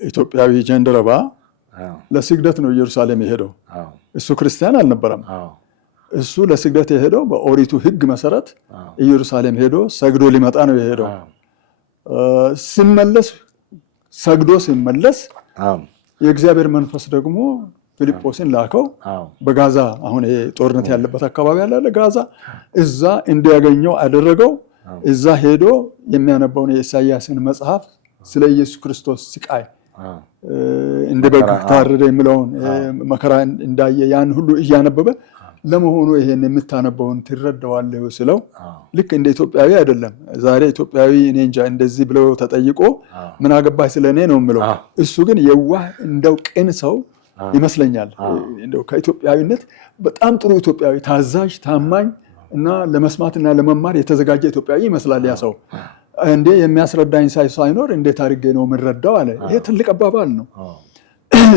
ኢትዮጵያዊ ጃንደረባ ለስግደት ነው ኢየሩሳሌም የሄደው። እሱ ክርስቲያን አልነበረም። እሱ ለስግደት የሄደው በኦሪቱ ሕግ መሰረት ኢየሩሳሌም ሄዶ ሰግዶ ሊመጣ ነው የሄደው። ሲመለስ ሰግዶ ሲመለስ የእግዚአብሔር መንፈስ ደግሞ ፊልጶስን ላከው። በጋዛ አሁን ይሄ ጦርነት ያለበት አካባቢ ያለ ጋዛ እዛ እንዲያገኘው አደረገው። እዛ ሄዶ የሚያነባውን የኢሳያስን መጽሐፍ ስለ ኢየሱስ ክርስቶስ ስቃይ እንደ በግ ታረደ የሚለውን መከራ እንዳየ ያን ሁሉ እያነበበ ለመሆኑ ይሄን የምታነበውን ትረዳዋለህ ስለው ልክ እንደ ኢትዮጵያዊ አይደለም። ዛሬ ኢትዮጵያዊ እኔ እንጃ እንደዚህ ብለው ተጠይቆ ምን አገባህ ስለኔ ነው የምለው። እሱ ግን የዋህ እንደው ቅን ሰው ይመስለኛል። እንደው ከኢትዮጵያዊነት በጣም ጥሩ ኢትዮጵያዊ፣ ታዛዥ፣ ታማኝ እና ለመስማትና ለመማር የተዘጋጀ ኢትዮጵያዊ ይመስላል ያ ሰው። እንዴ የሚያስረዳኝ ሳይኖር እንዴት አድርጌ ነው የምንረዳው አለ። ይሄ ትልቅ አባባል ነው።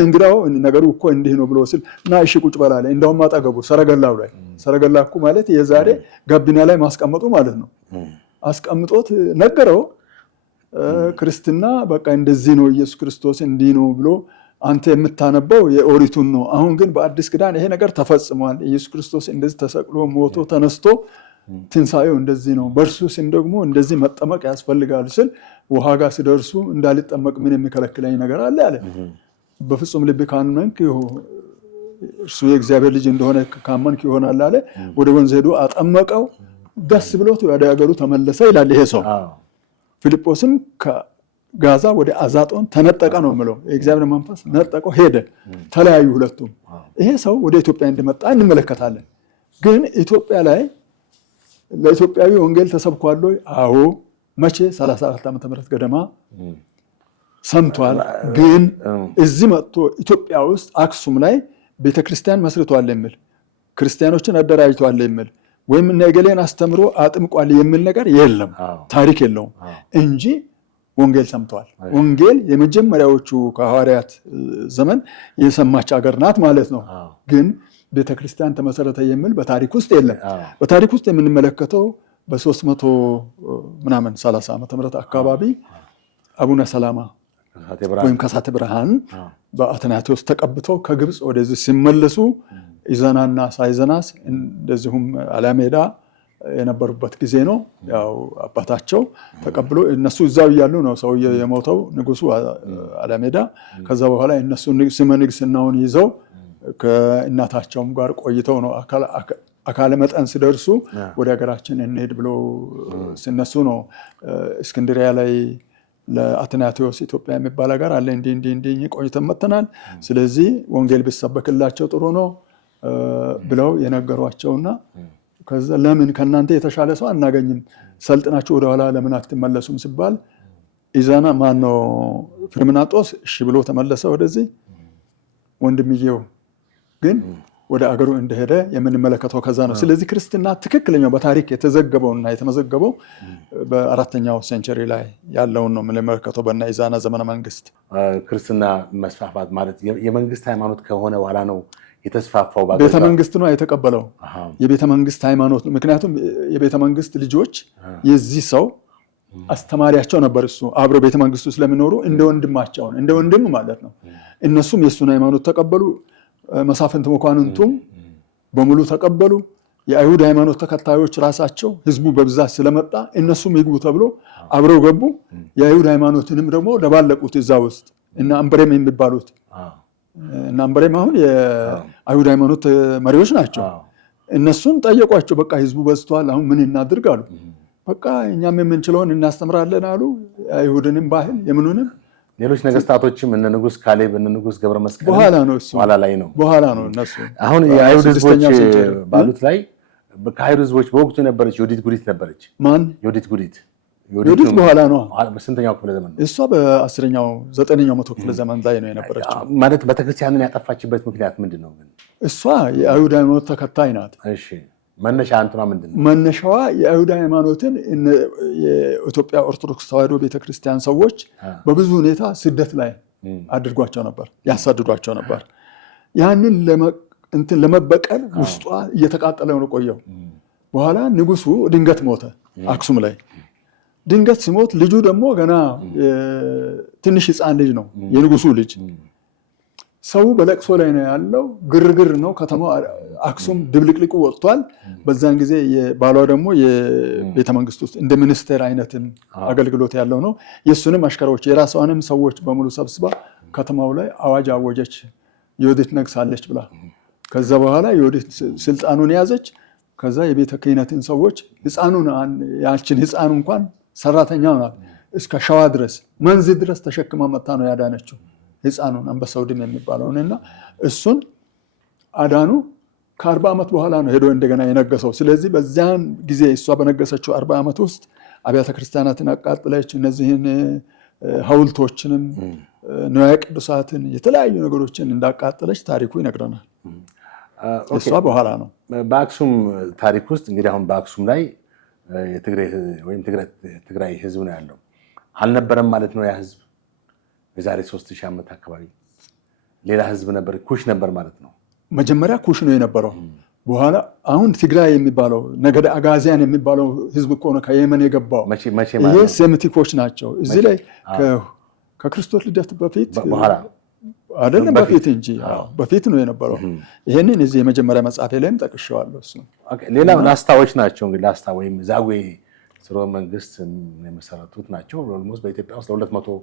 እንግዳው ነገሩ እኮ እንዲህ ነው ብሎ ሲል እና እሺ ቁጭ በላለ። እንደውም አጠገቡ ሰረገላው ላይ ሰረገላ እኮ ማለት የዛሬ ጋቢና ላይ ማስቀመጡ ማለት ነው። አስቀምጦት ነገረው። ክርስትና በቃ እንደዚህ ነው፣ ኢየሱስ ክርስቶስ እንዲህ ነው ብሎ አንተ የምታነበው የኦሪቱን ነው። አሁን ግን በአዲስ ኪዳን ይሄ ነገር ተፈጽሟል። ኢየሱስ ክርስቶስ እንደዚህ ተሰቅሎ ሞቶ ተነስቶ ትንሳኤው እንደዚህ ነው፣ በእርሱ ስም ደግሞ እንደዚህ መጠመቅ ያስፈልጋል ስል ውሃ ጋር ሲደርሱ እንዳልጠመቅ ምን የሚከለክለኝ ነገር አለ አለ። በፍጹም ልብ ካመንክ እርሱ የእግዚአብሔር ልጅ እንደሆነ ካመንክ ይሆናል አለ። ወደ ወንዝ ሄዶ አጠመቀው፣ ደስ ብሎት ወደ ሀገሩ ተመለሰ ይላል ይሄ ሰው። ፊልጶስም ከጋዛ ወደ አዛጦን ተነጠቀ ነው የምለው። የእግዚአብሔር መንፈስ ነጠቀው፣ ሄደ፣ ተለያዩ ሁለቱም። ይሄ ሰው ወደ ኢትዮጵያ እንደመጣ እንመለከታለን። ግን ኢትዮጵያ ላይ ለኢትዮጵያዊ ወንጌል ተሰብኳል ወይ? አዎ። መቼ? 34 ዓመተ ምህረት ገደማ ሰምቷል። ግን እዚህ መጥቶ ኢትዮጵያ ውስጥ አክሱም ላይ ቤተክርስቲያን መስርቷል የሚል ክርስቲያኖችን አደራጅቷል የሚል ወይም ነገሌን አስተምሮ አጥምቋል የሚል ነገር የለም፣ ታሪክ የለውም እንጂ ወንጌል ሰምቷል። ወንጌል የመጀመሪያዎቹ ከሐዋርያት ዘመን የሰማች ሀገር ናት ማለት ነው። ግን ቤተክርስቲያን ተመሰረተ የሚል በታሪክ ውስጥ የለም። በታሪክ ውስጥ የምንመለከተው በ330 ዓመተ ምህረት አካባቢ አቡነ ሰላማ ወይም ከሳተ ብርሃን በአትናቴዎስ ተቀብተው ከግብፅ ወደዚህ ሲመለሱ ኢዛናና ሳይዘናስ እንደዚሁም አላሜዳ የነበሩበት ጊዜ ነው። ያው አባታቸው ተቀብሎ እነሱ እዛው እያሉ ነው ሰው የሞተው ንጉሱ አላሜዳ። ከዛ በኋላ እነሱ ስመ ንግስናውን ይዘው ከእናታቸውም ጋር ቆይተው ነው አካለ መጠን ሲደርሱ ወደ ሀገራችን እንሄድ ብሎ ሲነሱ ነው እስክንድሪያ ላይ ለአትናቴዎስ ኢትዮጵያ የሚባል ሀገር አለ እንዲህ ቆይተን መጥተናል፣ ስለዚህ ወንጌል ቢሰበክላቸው ጥሩ ነው ብለው የነገሯቸውና ከዛ ለምን ከናንተ የተሻለ ሰው አናገኝም ሰልጥናችሁ ወደኋላ ለምን አትመለሱም ሲባል ኢዛና ማነው ፍርምናጦስ እሺ ብሎ ተመለሰ ወደዚህ። ወንድምየው ግን ወደ አገሩ እንደሄደ የምንመለከተው ከዛ ነው። ስለዚህ ክርስትና ትክክለኛው በታሪክ የተዘገበውና የተመዘገበው በ4ኛው ሴንቸሪ ላይ ያለውን ነው የምንመለከተው በእነ ኢዛና ዘመነ መንግስት። ክርስትና መስፋፋት ማለት የመንግስት ሃይማኖት ከሆነ በኋላ ነው የተስፋፋው። ቤተ መንግስት ነው የተቀበለው የቤተ መንግስት ሃይማኖት። ምክንያቱም የቤተ መንግስት ልጆች የዚህ ሰው አስተማሪያቸው ነበር። እሱ አብረው ቤተ መንግስቱ ስለሚኖሩ እንደ ወንድማቸው እንደ ወንድም ማለት ነው። እነሱም የእሱን ሃይማኖት ተቀበሉ። መሳፍንት መኳንንቱም በሙሉ ተቀበሉ። የአይሁድ ሃይማኖት ተከታዮች ራሳቸው ህዝቡ በብዛት ስለመጣ እነሱም ይግቡ ተብሎ አብረው ገቡ። የአይሁድ ሃይማኖትንም ደግሞ ደባለቁት እዛ ውስጥ እና አንበሬም የሚባሉት እና አንበሬም አሁን የአይሁድ ሃይማኖት መሪዎች ናቸው። እነሱን ጠየቋቸው። በቃ ህዝቡ በዝቷል፣ አሁን ምን እናድርግ አሉ። በቃ እኛም የምንችለውን እናስተምራለን አሉ። አይሁድንም ባህል የምኑንም ሌሎች ነገስታቶችም እነ ንጉስ ካሌብ እነ ንጉስ ገብረ መስቀል በኋላ ነው እሱ በኋላ ነው እነሱ አሁን የአይሁድ ህዝቦች ባሉት ላይ ከአይሁድ ህዝቦች በወቅቱ የነበረች ዮዲት ጉዲት ነበረች። ማን ዮዲት ጉዲት? ዮዲት በኋላ ነው። በስንተኛው ክፍለ ዘመን? እሷ በ10ኛው 9ኛው መቶ ክፍለ ዘመን ላይ ነው የነበረችው። ማለት ቤተክርስቲያንን ያጠፋችበት ምክንያት ምንድን ነው? እሷ የአይሁድ ሃይማኖት ተከታይ ናት። እሺ መነሻ አንተና ምንድን ነው? መነሻዋ የአይሁድ ሃይማኖትን የኢትዮጵያ ኦርቶዶክስ ተዋሕዶ ቤተክርስቲያን ሰዎች በብዙ ሁኔታ ስደት ላይ አድርጓቸው ነበር፣ ያሳድዷቸው ነበር። ያንን ለመበቀል ውስጧ እየተቃጠለ ነው ቆየው። በኋላ ንጉሱ ድንገት ሞተ አክሱም ላይ። ድንገት ሲሞት ልጁ ደግሞ ገና ትንሽ ህፃን ልጅ ነው፣ የንጉሱ ልጅ። ሰው በለቅሶ ላይ ነው ያለው፣ ግርግር ነው ከተማው። አክሱም ድብልቅልቁ ወጥቷል። በዛን ጊዜ ባሏ ደግሞ የቤተ መንግስት ውስጥ እንደ ሚኒስቴር አይነትን አገልግሎት ያለው ነው። የሱንም አሽከሮች የራሷንም ሰዎች በሙሉ ሰብስባ ከተማው ላይ አዋጅ አወጀች፣ ዮዲት ነግሳለች ብላ። ከዛ በኋላ ዮዲት ስልጣኑን ያዘች። ከዛ የቤተ ክህነትን ሰዎች ህፃኑን ያችን ህፃኑ እንኳን ሰራተኛው ናት፣ እስከ ሸዋ ድረስ መንዝ ድረስ ተሸክማ መታ ነው ያዳነችው ህፃኑን አንበሳው ድም የሚባለውን እና እሱን አዳኑ። ከ40 ዓመት በኋላ ነው ሄዶ እንደገና የነገሰው። ስለዚህ በዚያን ጊዜ እሷ በነገሰችው 40 ዓመት ውስጥ አብያተ ክርስቲያናትን አቃጥለች፣ እነዚህን ሐውልቶችንም ንዋየ ቅዱሳትን የተለያዩ ነገሮችን እንዳቃጠለች ታሪኩ ይነግረናል። እሷ በኋላ ነው። በአክሱም ታሪክ ውስጥ እንግዲህ አሁን በአክሱም ላይ ትግራይ ህዝብ ነው ያለው። አልነበረም ማለት ነው ያ ህዝብ የዛሬ 3000 ዓመት አካባቢ ሌላ ህዝብ ነበር፣ ኩሽ ነበር ማለት ነው። መጀመሪያ ኩሽ ነው የነበረው። በኋላ አሁን ትግራይ የሚባለው ነገደ አጋዚያን የሚባለው ህዝብ እኮ ነው ከየመን የገባው። ይሄ ሴሚቲኮች ናቸው። እዚህ ላይ ከክርስቶስ ልደት በፊት አይደለም በፊት እንጂ በፊት ነው የነበረው። ይሄንን እዚህ የመጀመሪያ መጽሐፌ ላይም ጠቅሼዋለሁ። እሱ ሌላ ላስታዎች ናቸው እንግዲህ ላስታ ወይም ዛጉዌ ስርወ መንግስት የመሰረቱት ናቸው። ኦልሞስት በኢትዮጵያ ውስጥ ለ200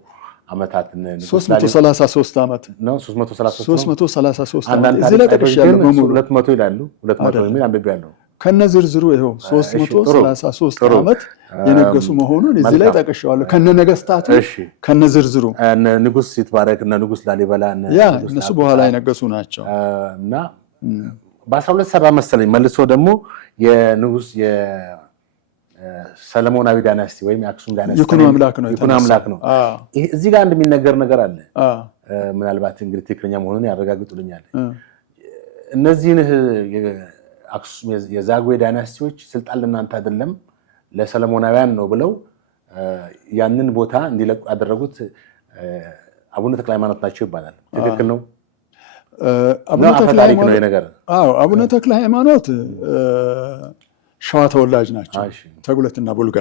ዓመታት 333 ዓመት ነው። 333 ዓመት እዚህ ላይ ጠቅሼያለሁ። በሙሉ 200 ይላሉ። 200 የሚል አንብቤያለሁ። ከነ ዝርዝሩ ይሄው 333 ዓመት የነገሱ መሆኑን እዚህ ላይ ጠቅሼዋለሁ። ከነ ነገስታቱ ከነ ዝርዝሩ ንጉስ ሲትባረክ እና ንጉስ ላሊበላ እነሱ በኋላ የነገሱ ናቸው እና በ1270 መሰለኝ መልሶ ደግሞ የንጉስ ሰለሞናዊ ዳይናስቲ ወይም የአክሱም ዳይናስቲ ይኩኖ አምላክ ነው። እዚህ ጋር እንደሚነገር ነገር አለ። ምናልባት እንግዲህ ትክክለኛ መሆኑን ያረጋግጡልኛል። እነዚህን አክሱም የዛጉዌ ዳይናስቲዎች ስልጣን ለእናንተ አይደለም ለሰለሞናውያን ነው ብለው ያንን ቦታ እንዲለቁ ያደረጉት አቡነ ተክለ ሃይማኖት ናቸው ይባላል። ትክክል ነው? አቡነ ተክለ ሃይማኖት ሸዋ ተወላጅ ናቸው፣ ተጉለትና ቡልጋ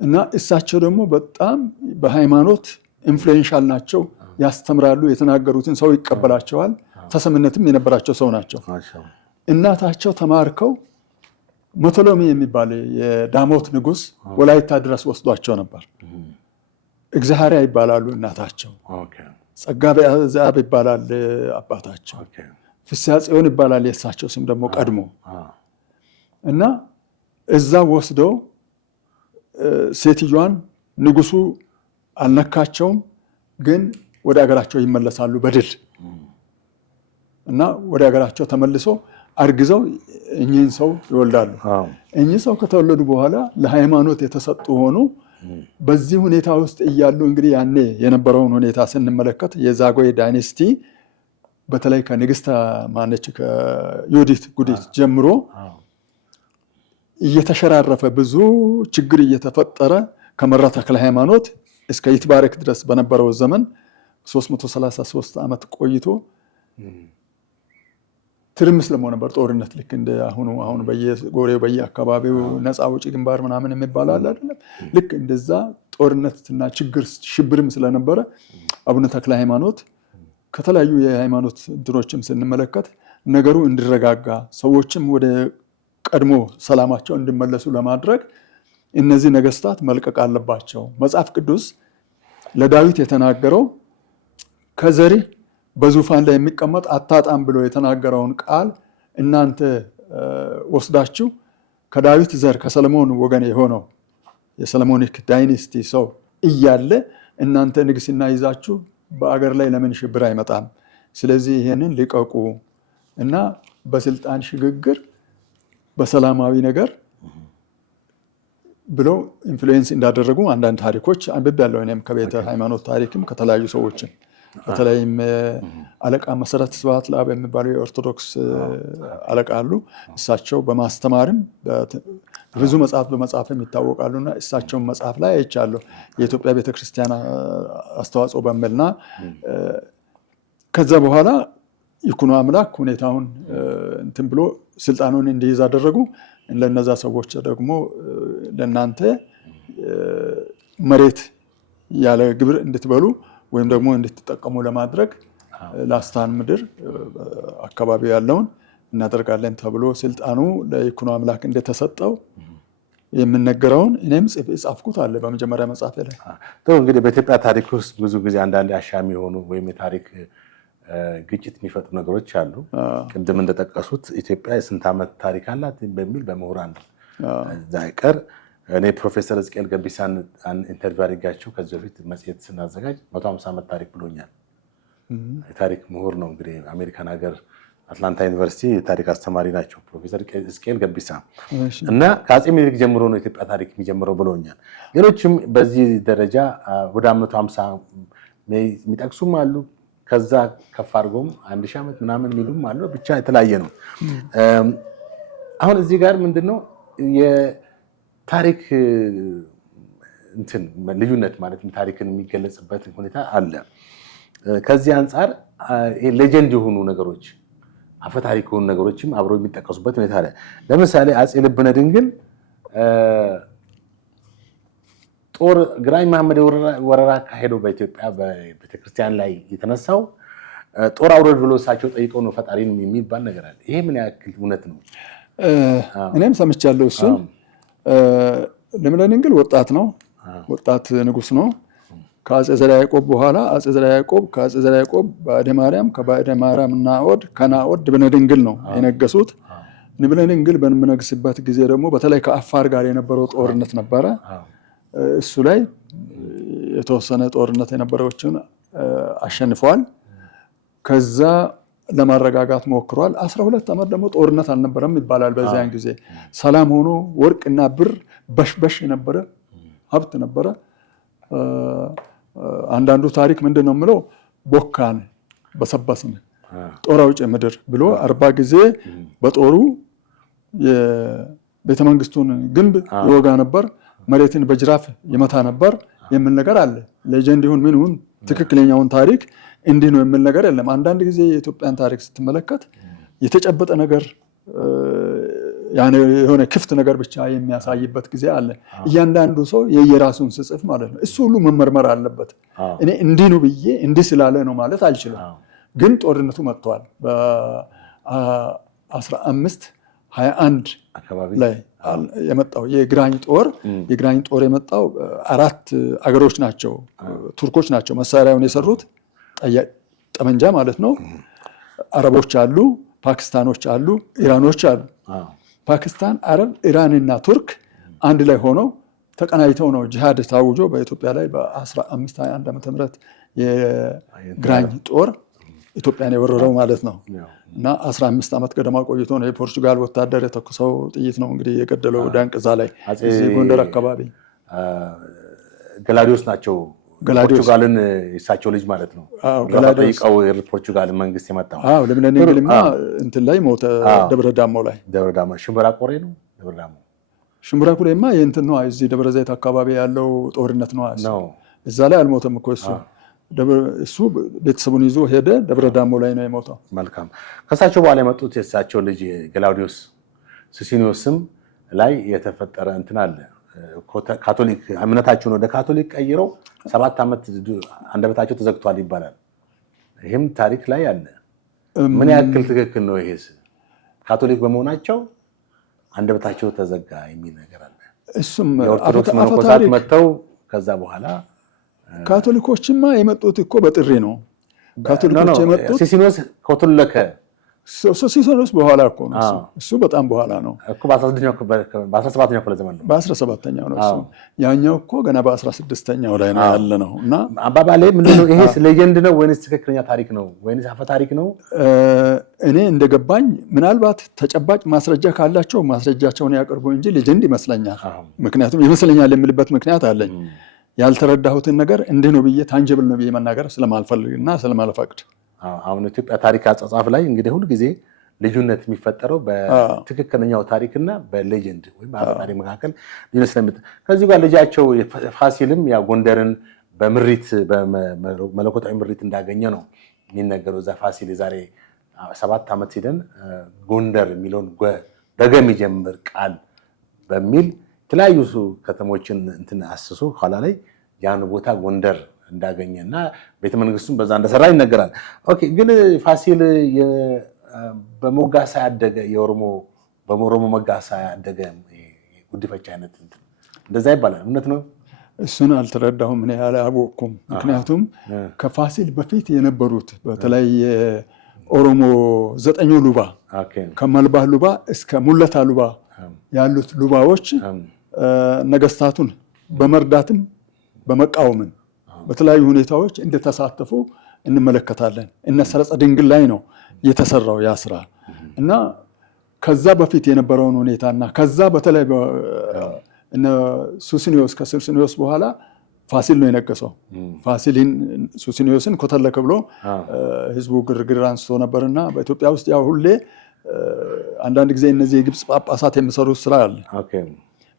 እና እሳቸው ደግሞ በጣም በሃይማኖት ኢንፍሉዌንሻል ናቸው። ያስተምራሉ፣ የተናገሩትን ሰው ይቀበላቸዋል። ተሰምነትም የነበራቸው ሰው ናቸው። እናታቸው ተማርከው ሞቶሎሚ የሚባል የዳሞት ንጉስ ወላይታ ድረስ ወስዷቸው ነበር። እግዚአብሔር ይባላሉ እናታቸው፣ ጸጋ ዘአብ ይባላል አባታቸው። ፍስሐ ጽዮን ይባላል የእሳቸው ስም ደግሞ ቀድሞ እና እዛ ወስደው ሴትዮዋን ንጉሱ አልነካቸውም፣ ግን ወደ ሀገራቸው ይመለሳሉ በድል እና ወደ ሀገራቸው ተመልሶ አርግዘው እኚህን ሰው ይወልዳሉ። እኚህ ሰው ከተወለዱ በኋላ ለሃይማኖት የተሰጡ ሆኑ። በዚህ ሁኔታ ውስጥ እያሉ እንግዲህ ያኔ የነበረውን ሁኔታ ስንመለከት የዛጉዌ ዳይኔስቲ በተለይ ከንግስት ማነች ከዮዲት ጉዲት ጀምሮ እየተሸራረፈ ብዙ ችግር እየተፈጠረ ከመራ ተክለ ሃይማኖት እስከ ይትባረክ ድረስ በነበረው ዘመን 333 ዓመት ቆይቶ ትርምስ ለሞ ነበር ጦርነት። ልክ እንደ አሁን በየጎሬው በየአካባቢው ነፃ ውጪ ግንባር ምናምን የሚባል አለ አይደለም? ልክ እንደዛ ጦርነትና ችግር ሽብርም ስለነበረ አቡነ ተክለ ሃይማኖት ከተለያዩ የሃይማኖት እንትኖችም ስንመለከት ነገሩ እንዲረጋጋ ሰዎችም ወደ ቀድሞ ሰላማቸው እንዲመለሱ ለማድረግ እነዚህ ነገስታት መልቀቅ አለባቸው። መጽሐፍ ቅዱስ ለዳዊት የተናገረው ከዘሪ በዙፋን ላይ የሚቀመጥ አታጣም ብሎ የተናገረውን ቃል እናንተ ወስዳችሁ ከዳዊት ዘር ከሰለሞን ወገን የሆነው የሰለሞኒክ ዳይኔስቲ ሰው እያለ እናንተ ንግስና ይዛችሁ በአገር ላይ ለምን ሽብር አይመጣም? ስለዚህ ይሄንን ሊቀቁ እና በስልጣን ሽግግር በሰላማዊ ነገር ብለው ኢንፍሉዌንስ እንዳደረጉ አንዳንድ ታሪኮች አንብቤያለሁ። እኔም ከቤተ ሃይማኖት ታሪክም ከተለያዩ ሰዎችም በተለይም አለቃ መሰረት ስብሐት ለአብ የሚባሉ የኦርቶዶክስ አለቃ አሉ። እሳቸው በማስተማርም ብዙ መጽሐፍ በመጽሐፍም ይታወቃሉና እሳቸውን መጽሐፍ ላይ አይቻለሁ የኢትዮጵያ ቤተክርስቲያን አስተዋጽኦ በሚልና ከዛ በኋላ ይኩኖ አምላክ ሁኔታውን እንትን ብሎ ስልጣኑን እንዲይዝ አደረጉ። ለነዛ ሰዎች ደግሞ ለናንተ መሬት ያለ ግብር እንድትበሉ ወይም ደግሞ እንድትጠቀሙ ለማድረግ ላስታን ምድር አካባቢ ያለውን እናደርጋለን ተብሎ ስልጣኑ ለይኩኖ አምላክ እንደተሰጠው የምንነገረውን እኔም ጻፍኩት አለ በመጀመሪያ መጽሐፍ ላይ። እንግዲህ በኢትዮጵያ ታሪክ ውስጥ ብዙ ጊዜ አንዳንድ አሻሚ የሆኑ ወይም የታሪክ ግጭት የሚፈጥሩ ነገሮች አሉ። ቅድም እንደጠቀሱት ኢትዮጵያ የስንት ዓመት ታሪክ አላት በሚል በምሁራን ዛይቀር እኔ ፕሮፌሰር ሕዝቅኤል ገቢሳን ኢንተርቪው አድርጋቸው ከዚህ በፊት መጽሔት ስናዘጋጅ 150 ዓመት ታሪክ ብሎኛል። የታሪክ ምሁር ነው እንግዲህ አሜሪካን ሀገር አትላንታ ዩኒቨርሲቲ የታሪክ አስተማሪ ናቸው ፕሮፌሰር ሕዝቅኤል ገቢሳ እና ከአፄ ምኒልክ ጀምሮ ነው ኢትዮጵያ ታሪክ የሚጀምረው ብሎኛል። ሌሎችም በዚህ ደረጃ ወደ 150 የሚጠቅሱም አሉ። ከዛ ከፍ አድርጎም 1000 ዓመት ምናምን የሚሉም አሉ። ብቻ የተለያየ ነው። አሁን እዚህ ጋር ምንድነው የታሪክ እንትን ልዩነት ማለት ታሪክን የሚገለጽበት ሁኔታ አለ። ከዚህ አንጻር ሌጀንድ የሆኑ ነገሮች አፈ ታሪክ የሆኑ ነገሮችም አብረው የሚጠቀሱበት ሁኔታ አለ። ለምሳሌ አፄ ልብነ ድንግል ጦር ግራኝ መሐመድ ወረራ ካሄደው በኢትዮጵያ በቤተክርስቲያን ላይ የተነሳው ጦር አውረድ ብሎ እሳቸው ጠይቀው ነው ፈጣሪን የሚባል ነገር አለ። ይሄ ምን ያክል እውነት ነው? እኔም ሰምቻለሁ እሱን። ልብነ ድንግል ወጣት ነው፣ ወጣት ንጉስ ነው። ከአፄ ዘርዓ ያዕቆብ በኋላ አፄ ዘርዓ ያዕቆብ ከአፄ ዘርዓ ያዕቆብ ባዕደ ማርያም ከባዕደ ማርያም ናዖድ ከናዖድ ልብነ ድንግል ነው የነገሱት። ልብነ ድንግል በሚነግስበት ጊዜ ደግሞ በተለይ ከአፋር ጋር የነበረው ጦርነት ነበረ። እሱ ላይ የተወሰነ ጦርነት የነበረዎችን አሸንፈዋል። ከዛ ለማረጋጋት ሞክሯል። 12 ዓመት ደግሞ ጦርነት አልነበረም ይባላል። በዚያን ጊዜ ሰላም ሆኖ ወርቅና ብር በሽበሽ የነበረ ሀብት ነበረ። አንዳንዱ ታሪክ ምንድን ነው የምለው ቦካን በሰበስን ጦር አውጪ ምድር ብሎ 40 ጊዜ በጦሩ የቤተመንግስቱን ግንብ ይወጋ ነበር፣ መሬትን በጅራፍ ይመታ ነበር የሚል ነገር አለ። ሌጀንድ ይሁን ምን ይሁን ትክክለኛውን ታሪክ እንዲህ ነው የሚል ነገር የለም። አንዳንድ ጊዜ የኢትዮጵያን ታሪክ ስትመለከት የተጨበጠ ነገር የሆነ ክፍት ነገር ብቻ የሚያሳይበት ጊዜ አለ። እያንዳንዱ ሰው የየራሱን ስጽፍ ማለት ነው። እሱ ሁሉ መመርመር አለበት። እኔ እንዲህ ነው ብዬ እንዲህ ስላለ ነው ማለት አልችልም። ግን ጦርነቱ መጥተዋል። በ1521 ላይ የመጣው የግራኝ ጦር የመጣው 4 አገሮች ናቸው። ቱርኮች ናቸው መሳሪያውን የሰሩት ጠመንጃ ማለት ነው። አረቦች አሉ፣ ፓኪስታኖች አሉ፣ ኢራኖች አሉ። ፓኪስታን፣ አረብ፣ ኢራንና ቱርክ አንድ ላይ ሆነው ተቀናጅተው ነው ጂሃድ ታውጆ በኢትዮጵያ ላይ በ1521 ዓመተ ምህረት የግራኝ ጦር ኢትዮጵያን የወረረው ማለት ነው። እና 15 ዓመት ገደማ ቆይቶ ነው የፖርቹጋል ወታደር የተኩሰው ጥይት ነው እንግዲህ የገደለው ዳንቅዛ ላይ እዚህ ጎንደር አካባቢ። ገላዲዮስ ናቸው ፖርቹጋልን የሳቸው ልጅ ማለት ነው። ጠይቀው የፖርቹጋል መንግስት የመጣው ለምን እንግሊማ እንትን ላይ ሞተ ደብረ ዳሞ ላይ። ደብረ ዳሞ ሽምብራ ቆሬ ነው። ደብረ ዳሞ ሽምብራ ቆሬማ የእንትን ነው እዚህ ደብረ ዘይት አካባቢ ያለው ጦርነት ነው። እዛ ላይ አልሞተም እኮ እሱ ቤተሰቡን ይዞ ሄደ። ደብረ ዳሞ ላይ ነው የሞተው። መልካም። ከሳቸው በኋላ የመጡት የሳቸው ልጅ ገላውዲዮስ ሱሲኒዮስም ላይ የተፈጠረ እንትን አለ። ካቶሊክ እምነታቸውን ወደ ካቶሊክ ቀይረው 7 ዓመት አንደበታቸው ተዘግቷል ይባላል። ይህም ታሪክ ላይ አለ። ምን ያክል ትክክል ነው ይሄስ? ካቶሊክ በመሆናቸው አንደበታቸው ተዘጋ የሚል ነገር አለ። እሱም የኦርቶዶክስ መነኮሳት መጥተው ከዛ በኋላ ካቶሊኮችማ የመጡት እኮ በጥሪ ነው። ካቶሊኮች የመጡት ሲሲኖስ ኮቶለከ ሲሲኖስ በኋላ እኮ ነው እሱ በጣም በኋላ ነው እኮ በ17ኛው ክፍለ ዘመን ነው። በ17ኛው ነው እሱ። ያኛው እኮ ገና በ16ኛው ላይ ነው ያለ ነው። እና አባባሌ ምንድነው ይሄስ ሌጀንድ ነው ወይስ ትክክለኛ ታሪክ ነው ወይስ አፈ ታሪክ ነው? እኔ እንደገባኝ ምናልባት ተጨባጭ ማስረጃ ካላቸው ማስረጃቸውን ያቀርቡ እንጂ ሌጀንድ ይመስለኛል። ምክንያቱም ይመስለኛል የምልበት ምክንያት አለኝ። ያልተረዳሁትን ነገር እንዲህ ነው ብዬ ታንጅብል ነው ብዬ መናገር ስለማልፈልግና ስለማልፈቅድ። አሁን ኢትዮጵያ ታሪክ አጻጻፍ ላይ እንግዲህ ሁሉ ጊዜ ልዩነት የሚፈጠረው በትክክለኛው ታሪክና በሌጀንድ ወይም በአፈ መካከል ልዩነት ስለምት ከዚህ ጋር ልጃቸው ፋሲልም ያ ጎንደርን በምሪት በመለኮታዊ ምሪት እንዳገኘ ነው የሚነገረው። እዛ ፋሲል የዛሬ 7 ዓመት ሄደን ጎንደር የሚለውን በገ የሚጀምር ቃል በሚል የተለያዩ ከተሞችን እንትን አስሶ ኋላ ላይ ያን ቦታ ጎንደር እንዳገኘና ቤተመንግስቱን በዛ እንደሰራ ይነገራል። ኦኬ፣ ግን ፋሲል በሞጋሳ ያደገ በኦሮሞ መጋሳ ያደገ ጉዲፈቻ አይነት እንደዛ ይባላል። እውነት ነው? እሱን አልተረዳሁም፣ እኔ አላወቅኩም። ምክንያቱም ከፋሲል በፊት የነበሩት በተለይ የኦሮሞ 9 ሉባ ከመልባህ ሉባ እስከ ሙለታ ሉባ ያሉት ሉባዎች ነገስታቱን በመርዳትም በመቃወምም በተለያዩ ሁኔታዎች እንደተሳተፉ እንመለከታለን። እነ ሰረጸ ድንግል ላይ ነው የተሰራው ያ ስራ እና ከዛ በፊት የነበረውን ሁኔታና ከዛ በተለይ እነ ሱሲኒዮስ ከሱሲኒዮስ በኋላ ፋሲል ነው የነገሰው። ፋሲልን ሱሲኒዮስን ኮተለከ ብሎ ህዝቡ ግርግር አንስቶ ነበርና በኢትዮጵያ ውስጥ ያው ሁሌ አንዳንድ ጊዜ እነዚህ የግብፅ ጳጳሳት የሚሰሩት ስራ አለ።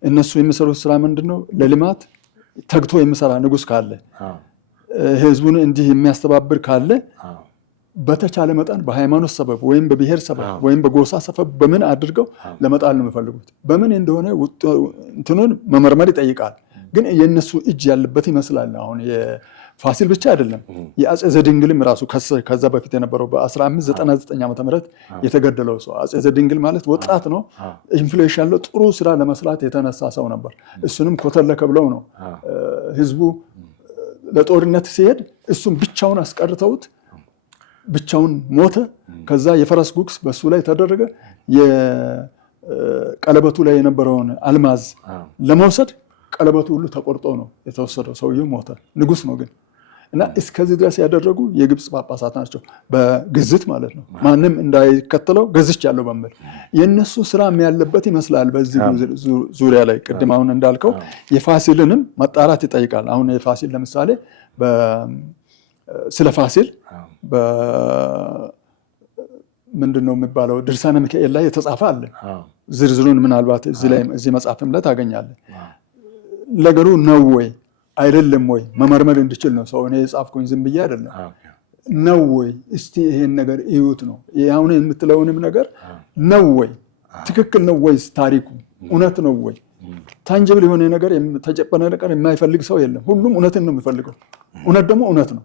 እነሱ የሚሰሩት ስራ ምንድነው? ለልማት ተግቶ የሚሰራ ንጉስ ካለ ህዝቡን እንዲህ የሚያስተባብር ካለ በተቻለ መጠን በሃይማኖት ሰበብ ወይም በብሔር ሰበብ ወይም በጎሳ ሰበብ በምን አድርገው ለመጣል ነው የሚፈልጉት። በምን እንደሆነ እንትኑን መመርመር ይጠይቃል። ግን የነሱ እጅ ያለበት ይመስላል። አሁን የፋሲል ብቻ አይደለም፣ የአጼ ዘድንግልም ራሱ ከዛ በፊት የነበረው በ1599 ዓመተ ምህረት የተገደለው ሰው አጼ ዘድንግል ማለት ወጣት ነው፣ ኢንፍሉዌንስ ያለው ጥሩ ስራ ለመስራት የተነሳ ሰው ነበር። እሱንም ኮተለከ ብለው ነው ህዝቡ ለጦርነት ሲሄድ እሱም ብቻውን አስቀርተውት ብቻውን ሞተ። ከዛ የፈረስ ጉግስ በሱ ላይ ተደረገ። የቀለበቱ ላይ የነበረውን አልማዝ ለመውሰድ ቀለበቱ ሁሉ ተቆርጦ ነው የተወሰደው። ሰውየው ሞተ። ንጉስ ነው ግን እና እስከዚህ ድረስ ያደረጉ የግብፅ ጳጳሳት ናቸው። በግዝት ማለት ነው። ማንም እንዳይከተለው ገዝቻለሁ በሚል የነሱ ስራም ያለበት ይመስላል። በዚህ ዙሪያ ላይ ቅድም አሁን እንዳልከው የፋሲልንም መጣራት ይጠይቃል። አሁን የፋሲል ለምሳሌ ስለ ፋሲል ምንድነው የሚባለው ድርሳነ ሚካኤል ላይ የተጻፈ አለ። ዝርዝሩን ምናልባት እዚህ መጽሐፍም ላይ ታገኛለህ። ነገሩ ነው ወይ አይደለም ወይ መመርመር እንድችል ነው ሰው። እኔ የጻፍኩኝ ዝም ብዬ አይደለም። ነው ወይ እስቲ ይሄን ነገር እዩት ነው። አሁን የምትለውንም ነገር ነው ወይ ትክክል ነው ወይስ ታሪኩ እውነት ነው ወይ? ታንጅብል የሆነ ነገር ተጨበነ ነገር የማይፈልግ ሰው የለም። ሁሉም እውነትን ነው የሚፈልገው። እውነት ደግሞ እውነት ነው።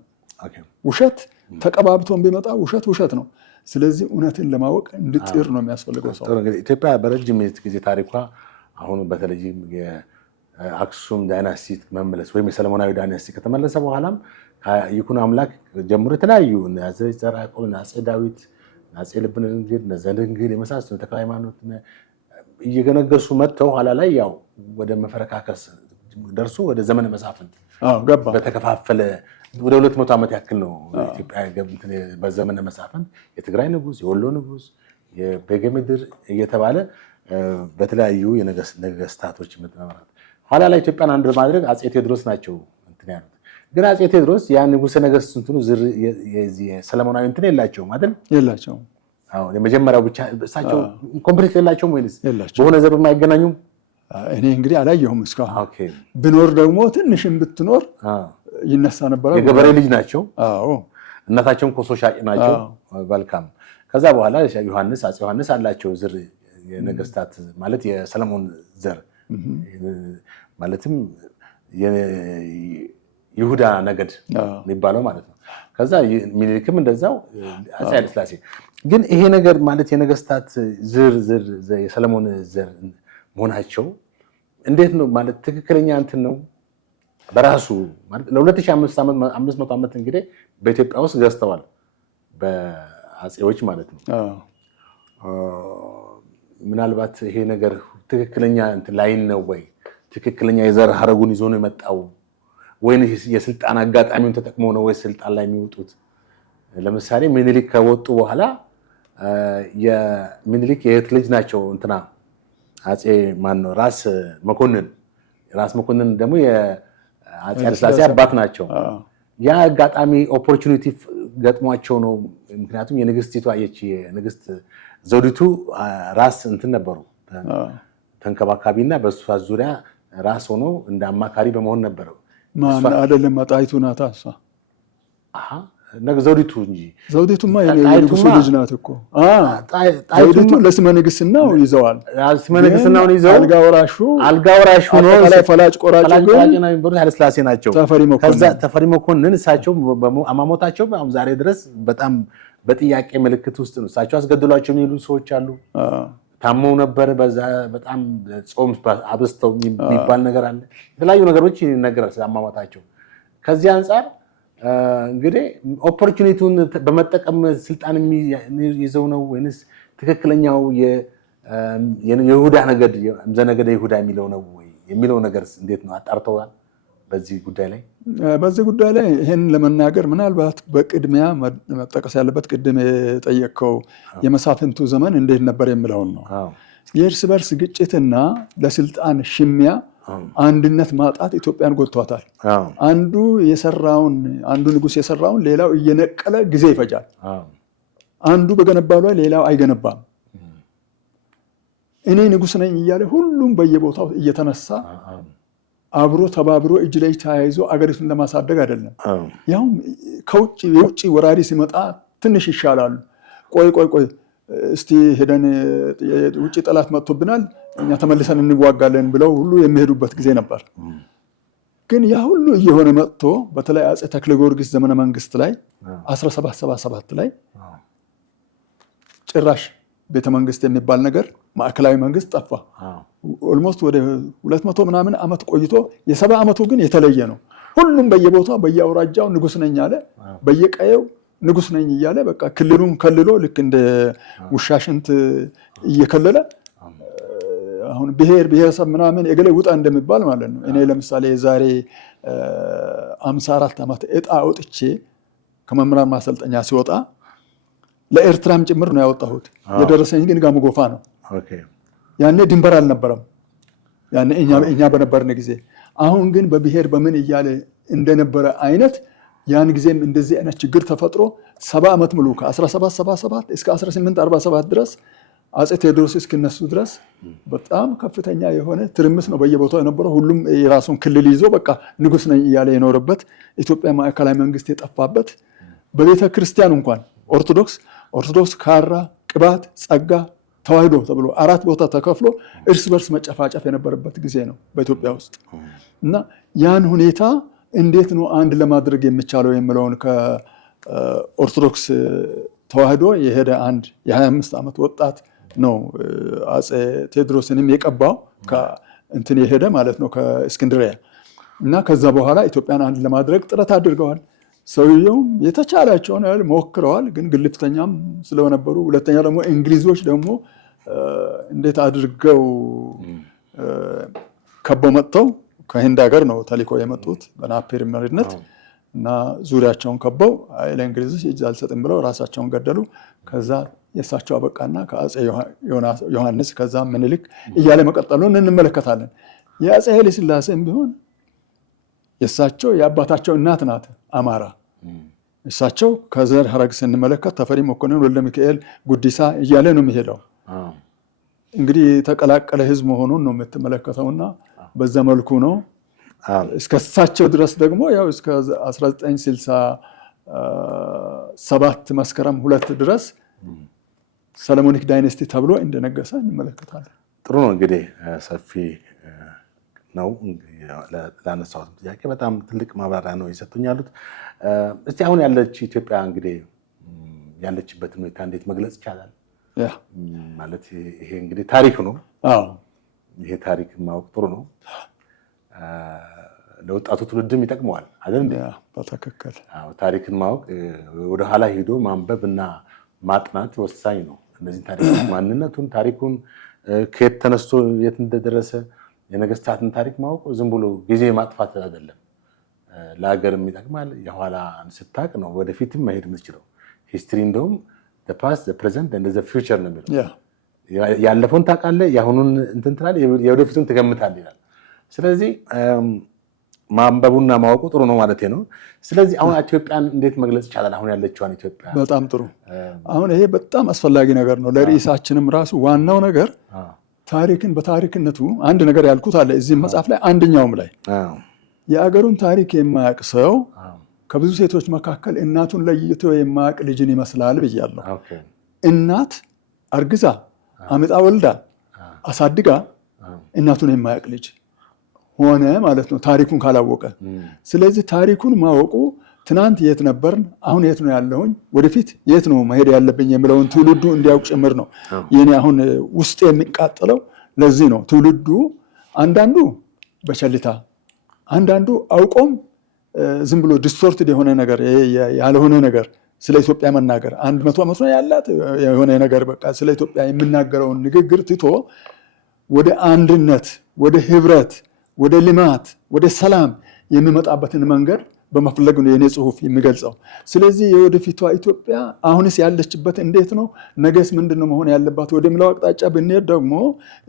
ውሸት ተቀባብቶን ቢመጣ ውሸት ነው። ስለዚህ እውነትን ለማወቅ እንድጥር ነው የሚያስፈልገው ሰው። ኢትዮጵያ በረጅም ጊዜ ታሪኳ አሁን በተለይም የአክሱም ዳይናስቲ መመለስ ወይም የሰለሞናዊ ዳይናስቲ ከተመለሰ በኋላም ይኩኖ አምላክ ጀምሮ የተለያዩ አፄ ዘርዓ ያዕቆብ፣ አፄ ዳዊት አፄ ልብነ ድንግል ዘድንግል የመሳሰሉ ተክለ ሃይማኖት እየገነገሱ መጥተው ኋላ ላይ ያው ወደ መፈረካከስ ደርሶ ወደ ዘመነ መሳፍንት ገባ። በተከፋፈለ ወደ 200 ዓመት ያክል ነው ኢትዮጵያ ገብንት በዘመነ መሳፍንት የትግራይ ንጉስ፣ የወሎ ንጉስ፣ የበጌምድር እየተባለ በተለያዩ የነገስታቶች መተማመራት ኋላ ላይ ኢትዮጵያን አንድ በማድረግ አፄ ቴዎድሮስ ናቸው እንትን ያሉት። ግን አፄ ቴዎድሮስ ያ ንጉሰ ነገስት እንትኑ የሰለሞናዊ እንትን የላቸውም አይደል? የላቸውም። አዎ የመጀመሪያው ብቻ እሳቸው ኮምፕሊት የላቸውም ወይስ በሆነ ዘመን አይገናኙም? እኔ እንግዲህ አላየሁም እስካሁን። ኦኬ ቢኖር ደግሞ ትንሽም ብትኖር ይነሳ ነበር። የገበሬ ልጅ ናቸው። አዎ እናታቸውም ኮሶ ሻጭ ናቸው። መልካም። ከዛ በኋላ ዮሐንስ አፄ ዮሐንስ አላቸው ዝር የነገስታት ማለት የሰለሞን ዘር ማለትም የይሁዳ ነገድ የሚባለው ማለት ነው። ከዛ ሚኒሊክም እንደዛው አፄ ኃይለ ሥላሴ። ግን ይሄ ነገር ማለት የነገስታት ዝር የሰለሞን ዘር መሆናቸው እንዴት ነው ማለት ትክክለኛ እንትን ነው በራሱ ማለት ለ2500 ዓመት እንግዲህ በኢትዮጵያ ውስጥ ገዝተዋል በአፄዎች ማለት ነው። ምናልባት ይሄ ነገር ትክክለኛ እንትን ላይ ነው ወይ ትክክለኛ የዘር ሐረጉን ይዞ ነው የመጣው ወይስ የስልጣን አጋጣሚውን ተጠቅሞ ነው ወይ ስልጣን ላይ የሚወጡት? ለምሳሌ ሚኒሊክ ከወጡ በኋላ የሚኒሊክ የእህት ልጅ ናቸው እንትና አፄ ማን ነው ራስ መኮንን ደግሞ የአፄ ኃይለ ሥላሴ አባት ናቸው። ያ አጋጣሚ ኦፖርቹኒቲ ገጥሟቸው ነው። ምክንያቱም የንግስቲቱ አየች የንግስት ዘውዲቱ ራስ እንትን ነበሩ ተንከባካቢና በእሷ ዙሪያ ራስ ሆኖ እንደ አማካሪ በመሆን ነበረው። ማን አይደለም ጣይቱ ናታ እሷ ዘውዲቱ እንጂ ዘውዲቱማ የንጉሱ ልጅ ናት እኮ። ዘውዲቱ ለስመ ንግስናው ይዘዋል። ስመ ንግስናውን ይዘው አልጋ ወራሹ ነው ፈላጭ ቆራጭ ግን ኃይለ ሥላሴ ናቸው። ተፈሪ መኮንን እሳቸው አሟሟታቸው ዛሬ ድረስ በጣም በጥያቄ ምልክት ውስጥ ነው። እሳቸው አስገድሏቸው የሚሉ ሰዎች አሉ። ታመው ነበር በዛ በጣም ጾም አብስተው የሚባል ነገር አለ። የተለያዩ ነገሮች ይነገራል ስለ አሟሟታቸው። ከዚህ አንፃር እንግዲህ ኦፖርቹኒቲውን በመጠቀም ስልጣን ይዘው ነው ወይንስ ትክክለኛው የይሁዳ ነገድ ዘነገደ ይሁዳ የሚለው ነው ወይ የሚለው ነገር እንዴት ነው አጣርተዋል? በዚህ ጉዳይ ላይ ይሄን ለመናገር ምናልባት በቅድሚያ መጠቀስ ያለበት ቅድም የጠየቀው የመሳፍንቱ ዘመን እንዴት ነበር የሚለውን ነው። የእርስ በርስ ግጭትና ለስልጣን ሽሚያ አንድነት ማጣት ኢትዮጵያን ጎድቷታል። አንዱ ንጉስ የሰራውን ሌላው እየነቀለ ጊዜ ይፈጃል። አንዱ በገነባው ላይ ሌላው አይገነባም። እኔ ንጉስ ነኝ እያለ ሁሉም በየቦታው እየተነሳ አብሮ ተባብሮ እጅ ላይ ተያይዞ አገሪቱን ለማሳደግ አይደለም። ያው የውጭ ወራሪ ሲመጣ ትንሽ ይሻላሉ። ቆይ እስቲ ሄደን ውጭ ጠላት መጥቶብናል እኛ ተመልሰን እንዋጋለን ብለው ሁሉ የሚሄዱበት ጊዜ ነበር። ግን ያ ሁሉ እየሆነ መጥቶ በተለይ አፄ ተክለ ጊዮርጊስ ዘመነ መንግስት ላይ 1777 ላይ ጭራሽ ቤተ መንግስት የሚባል ነገር ማዕከላዊ መንግስት ጠፋ። ኦልሞስት ወደ 200 ምናምን ዓመት ቆይቶ የ70 ዓመቱ ግን የተለየ ነው። ሁሉም በየቦታው በየአውራጃው ንጉስ ነኝ አለ። በየቀየው ንጉስ ነኝ እያለ በቃ ክልሉን ከልሎ ልክ እንደ ውሻ ሽንት እየከለለ አሁን ብሔረሰብ ምናምን የገሌ ውጣ እንደሚባል ማለት ነው። እኔ ለምሳሌ የዛሬ 54 ዓመት ዕጣ አውጥቼ ከመምህራን ማሰልጠኛ ሲወጣ ለኤርትራም ጭምር ነው ያወጣሁት። የደረሰኝ ግን ጋሞ ጎፋ ነው። ያኔ ድንበር አልነበረም። ያኔ እኛ በነበርን ጊዜ። አሁን ግን በብሔር በምን እያለ እንደነበረ አይነት ያን ጊዜም እንደዚህ አይነት ችግር ተፈጥሮ 70 ዓመት ሙሉ ከ1777 እስከ 1847 ድረስ አፄ ቴዎድሮስ እስኪነሱ ድረስ በጣም ከፍተኛ የሆነ ትርምስ ነው በየቦታው የነበረው። ሁሉም የራሱን ክልል ይዞ በቃ ንጉስ ነኝ እያለ የኖረበት ኢትዮጵያ ማዕከላዊ መንግስት የጠፋበት በቤተ ክርስቲያን እንኳን ኦርቶዶክስ ካራ፣ ቅባት፣ ጸጋ፣ ተዋህዶ ተብሎ 4 ቦታ ተከፍሎ እርስ በርስ መጨፋጨፍ የነበረበት ጊዜ ነው በኢትዮጵያ ውስጥ። እና ያን ሁኔታ እንዴት ነው አንድ ለማድረግ የሚቻለው የሚለውን ከኦርቶዶክስ ተዋህዶ የሄደ አንድ የ25 ዓመት ወጣት ነው አፄ ቴዎድሮስንም የቀባው እንትን የሄደ ማለት ነው ከእስክንድሪያ። እና ከዛ በኋላ ኢትዮጵያን አንድ ለማድረግ ጥረት አድርገዋል። ሰውየውም የተቻላቸውን ያህል ሞክረዋል፣ ግን ግልፍተኛም ስለነበሩ፣ ሁለተኛ ደግሞ እንግሊዞች ደግሞ እንዴት አድርገው ከበው መጥተው ከህንድ ሀገር ነው ተልኮ የመጡት በናፒር መሪነት እና ዙሪያቸውን ከበው ለእንግሊዞች እጅ አልሰጥም ብለው ራሳቸውን ገደሉ። ከዛ የእሳቸው አበቃና ከአፄ ዮሐንስ ከዛ ምኒልክ እያለ መቀጠሉን እንመለከታለን። የአፄ ኃይለ ሥላሴም ቢሆን የእሳቸው የአባታቸው እናት ናት አማራ። እሳቸው ከዘር ሀረግ ስንመለከት ተፈሪ መኮንን፣ ወልደ ሚካኤል ጉዲሳ እያለ ነው የሚሄደው። እንግዲህ የተቀላቀለ ህዝብ መሆኑን ነው የምትመለከተውና በዛ መልኩ ነው እስከ እሳቸው ድረስ ደግሞ ያው እስከ 1967 መስከረም 2 ድረስ ሰለሞኒክ ዳይነስቲ ተብሎ እንደነገሰ እንመለከታለን። ጥሩ ነው። እንግዲህ ሰፊ ነው ላነሳሁት ጥያቄ በጣም ትልቅ ማብራሪያ ነው የሰጡኝ ያሉት። እስቲ አሁን ያለች ኢትዮጵያ እንግዲህ ያለችበትን ሁኔታ እንዴት መግለጽ ይቻላል? ማለት ይሄ እንግዲህ ታሪክ ነው። ይሄ ታሪክ ማወቅ ጥሩ ነው። ለወጣቱ ትውልድም ይጠቅመዋል አይደል? በትክክል ታሪክን ማወቅ ወደ ኋላ ሄዶ ማንበብ እና ማጥናት ወሳኝ ነው። እነዚህ ታሪክ ማንነቱን፣ ታሪኩን ከየት ተነስቶ የት እንደደረሰ የነገስታትን ታሪክ ማወቅ ዝም ብሎ ጊዜ ማጥፋት አይደለም። ለሀገርም ይጠቅማል። የኋላ ስታቅ ነው ወደፊትም መሄድ የምትችለው። ሂስትሪ እንደውም the past the present and the future ነው የሚለው። ያለፈውን ታውቃለህ፣ የአሁኑን እንትን ትላለህ፣ የወደፊቱን ትገምታለህ ይላል። ስለዚህ ማንበቡና ማወቁ ጥሩ ነው ማለት ነው። ስለዚህ አሁን ኢትዮጵያን እንዴት መግለጽ ይቻላል? አሁን ያለችዋን ኢትዮጵያ በጣም ጥሩ። አሁን ይሄ በጣም አስፈላጊ ነገር ነው ለርዕሳችንም ራሱ ዋናው ነገር ታሪክን በታሪክነቱ አንድ ነገር ያልኩት አለ እዚህ መጽሐፍ ላይ አንደኛውም ላይ የአገሩን ታሪክ የማያውቅ ሰው ከብዙ ሴቶች መካከል እናቱን ለይቶ የማያውቅ ልጅን ይመስላል ብያለሁ። እናት አርግዛ አምጣ ወልዳ አሳድጋ እናቱን የማያውቅ ልጅ ሆነ ማለት ነው ታሪኩን ካላወቀ። ስለዚህ ታሪኩን ማወቁ ትናንት የት ነበርን፣ አሁን የት ነው ያለሁኝ፣ ወደፊት የት ነው መሄድ ያለብኝ የሚለውን ትውልዱ እንዲያውቅ ጭምር ነው የኔ አሁን ውስጥ የሚቃጠለው። ለዚህ ነው ትውልዱ አንዳንዱ በቸልታ አንዳንዱ አውቆም ዝም ብሎ ዲስቶርትድ የሆነ ነገር ያልሆነ ነገር ስለ ኢትዮጵያ መናገር 100 ዓመት ነው ያላት የሆነ ነገር በቃ ስለ ኢትዮጵያ የምናገረውን ንግግር ትቶ ወደ አንድነት፣ ወደ ህብረት፣ ወደ ልማት፣ ወደ ሰላም የሚመጣበትን መንገድ በመፈለግ ነው የኔ ጽሁፍ የሚገልጸው። ስለዚህ የወደፊቷ ኢትዮጵያ አሁንስ ያለችበት እንዴት ነው፣ ነገስ ምንድነው መሆን ያለባት ወደሚለው አቅጣጫ ብንሄድ ደግሞ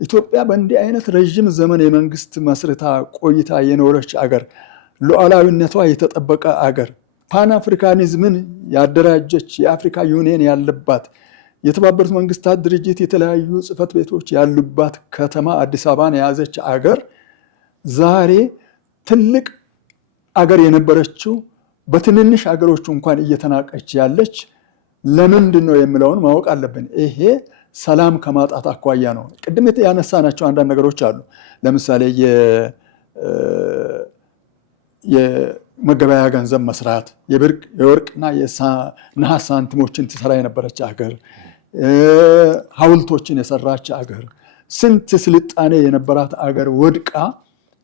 ኢትዮጵያ በእንዲህ አይነት ረጅም ዘመን የመንግስት መስርታ ቆይታ የኖረች አገር፣ ሉዓላዊነቷ የተጠበቀ አገር፣ ፓን አፍሪካኒዝምን ያደራጀች የአፍሪካ ዩኒየን ያለባት፣ የተባበሩት መንግስታት ድርጅት የተለያዩ ጽህፈት ቤቶች ያሉባት ከተማ አዲስ አበባን የያዘች አገር ዛሬ ትልቅ አገር የነበረችው በትንንሽ አገሮች እንኳን እየተናቀች ያለች ለምንድን ነው የሚለውን ማወቅ አለብን። ይሄ ሰላም ከማጣት አኳያ ነው። ቅድም ያነሳናቸው አንዳንድ ነገሮች አሉ። ለምሳሌ የመገበያያ ገንዘብ መስራት፣ የወርቅና የነሐስ ሳንቲሞችን ትሰራ የነበረች አገር፣ ሐውልቶችን የሰራች አገር፣ ስንት ስልጣኔ የነበራት አገር ወድቃ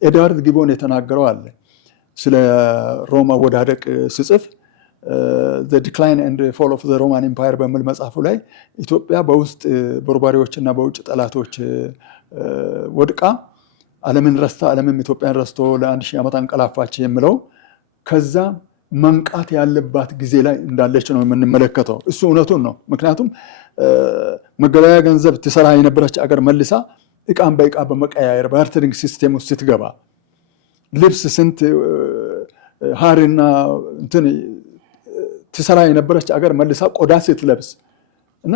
ኤድዋርድ ጊቦን የተናገረው አለ ስለ ሮም አወዳደቅ ስጽፍ the decline and fall of the Roman Empire በሚል መጽሐፉ ላይ ኢትዮጵያ በውስጥ በርባሪዎችና በውጭ ጠላቶች ወድቃ ዓለምን ረስታ ዓለምም ኢትዮጵያን ረስቶ ለ1000 ዓመት አንቀላፋች የሚለው ከዛ መንቃት ያለባት ጊዜ ላይ እንዳለች ነው የምንመለከተው። እሱ እውነቱን ነው። ምክንያቱም መገበያያ ገንዘብ ትሰራ የነበረች አገር መልሳ እቃን በእቃ በመቀያየር ባርተሪንግ ሲስተም ውስጥ ስትገባ ልብስ ስንት ሀርና እንትን ትሰራ የነበረች አገር መልሳ ቆዳ ስትለብስ እና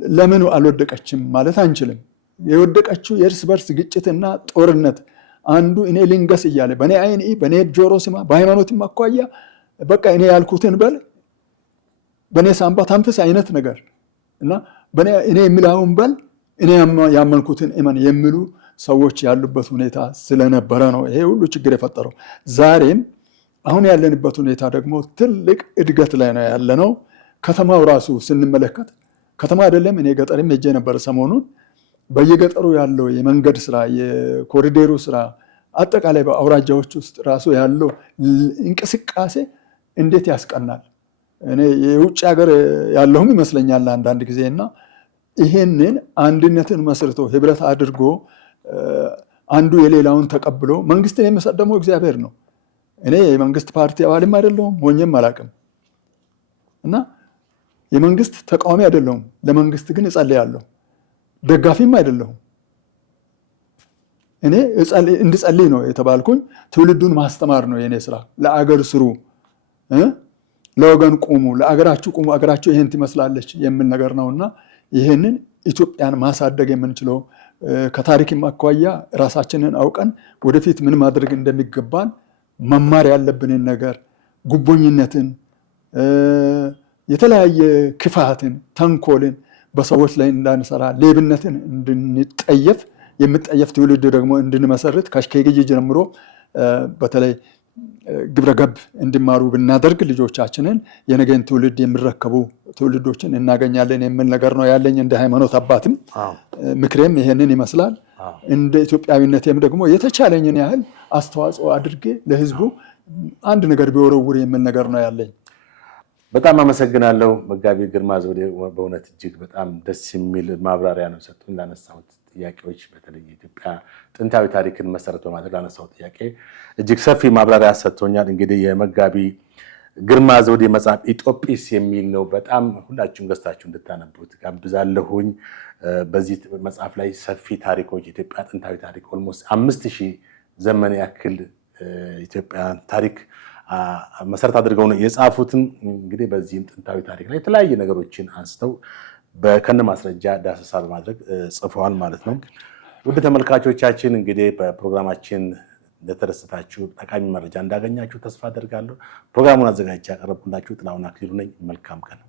ለምን አልወደቀችም ማለት አንችልም። የወደቀችው የእርስ በርስ ግጭትና ጦርነት አንዱ እኔ ልንገስ እያለ በእኔ አይን በእኔ ጆሮ ስማ፣ በሃይማኖትም አኳያ በቃ እኔ ያልኩትን በል፣ በእኔ ሳምባ ታንፍስ አይነት ነገር እና እኔ የሚላውን በል፣ እኔ ያመንኩትን እመን የሚሉ ሰዎች ያሉበት ሁኔታ ስለነበረ ነው ይሄ ሁሉ ችግር የፈጠረው። ዛሬም አሁን ያለንበት ሁኔታ ደግሞ ትልቅ እድገት ላይ ነው ያለነው። ከተማው ራሱ ስንመለከት ከተማ አይደለም። እኔ ገጠርም ሄጄ ነበር ሰሞኑን። በየገጠሩ ያለው የመንገድ ስራ፣ የኮሪዴሩ ስራ፣ አጠቃላይ በአውራጃዎች ውስጥ ራሱ ያለው እንቅስቃሴ እንዴት ያስቀናል። እኔ የውጭ ሀገር ያለሁም ይመስለኛል አንዳንድ ጊዜና ይሄንን አንድነትን መስርቶ ህብረት አድርጎ አንዱ የሌላውን ተቀብሎ መንግስትን የሚሰጥ ደግሞ እግዚአብሔር ነው። እኔ የመንግስት ፓርቲ አባልም አይደለሁም ሆኜም አላውቅም እና የመንግስት ተቃዋሚ አይደለሁም። ለመንግስት ግን እጸልያለሁ። ደጋፊም አይደለሁም። እኔ እንድጸልይ ነው የተባልኩኝ። ትውልዱን ማስተማር ነው የኔ ስራ። ለአገር ስሩ፣ ለወገን ቁሙ፣ ለአገራችሁ ቁሙ፣ አገራችሁ ይሄን ትመስላለች የሚል ነገር ነውና ይሄንን ኢትዮጵያን ማሳደግ የምንችለው ከታሪክም አኳያ ራሳችንን አውቀን ወደፊት ምን ማድረግ እንደሚገባን መማር ያለብንን ነገር ጉቦኝነትን፣ የተለያየ ክፋትን፣ ተንኮልን በሰዎች ላይ እንዳንሰራ፣ ሌብነትን እንድንጠየፍ የምጠየፍ ትውልድ ደግሞ እንድንመሰርት ከኬጂ ጀምሮ በተለይ ግብረገብ እንዲማሩ ብናደርግ ልጆቻችንን የነገን ትውልድ የሚረከቡ ትውልዶችን እናገኛለን የሚል ነገር ነው ያለኝ። እንደ ሃይማኖት አባትም ምክሬም ይሄንን ይመስላል። እንደ ኢትዮጵያዊነቴም ደግሞ የተቻለኝን ያህል አስተዋጽኦ አድርጌ ለህዝቡ አንድ ነገር ቢወረውር የሚል ነገር ነው ያለኝ። በጣም አመሰግናለሁ መጋቢ ግርማ ዘውዴ። በእውነት እጅግ በጣም ደስ የሚል ማብራሪያ ነው ሰጡኝ። ላነሳሁት ጥያቄዎች በተለይ የኢትዮጵያ ጥንታዊ ታሪክን መሰረት በማድረግ ላነሳሁት ጥያቄ እጅግ ሰፊ ማብራሪያ ሰጥቶኛል። እንግዲህ የመጋቢ ግርማ ዘውዴ መጽሐፍ ኢትዮጵስ የሚል ነው። በጣም ሁላችሁም ገዝታችሁ እንድታነቡት ጋብዛለሁኝ። በዚህ መጽሐፍ ላይ ሰፊ ታሪኮች የኢትዮጵያ ጥንታዊ ታሪክ ኦልሞስት 5000 ዘመን ያክል ኢትዮጵያ ታሪክ መሰረት አድርገው ነው የጻፉትን። እንግዲህ በዚህም ጥንታዊ ታሪክ ላይ የተለያየ ነገሮችን አንስተው ከነ ማስረጃ ዳሰሳ በማድረግ ጽፈዋል ማለት ነው። ውድ ተመልካቾቻችን እንግዲህ በፕሮግራማችን እንደተደሰታችሁ ጠቃሚ መረጃ እንዳገኛችሁ ተስፋ አደርጋለሁ። ፕሮግራሙን አዘጋጅቼ ያቀረብኩላችሁ ጥላሁን አክሊሉ ነኝ። መልካም ቀን።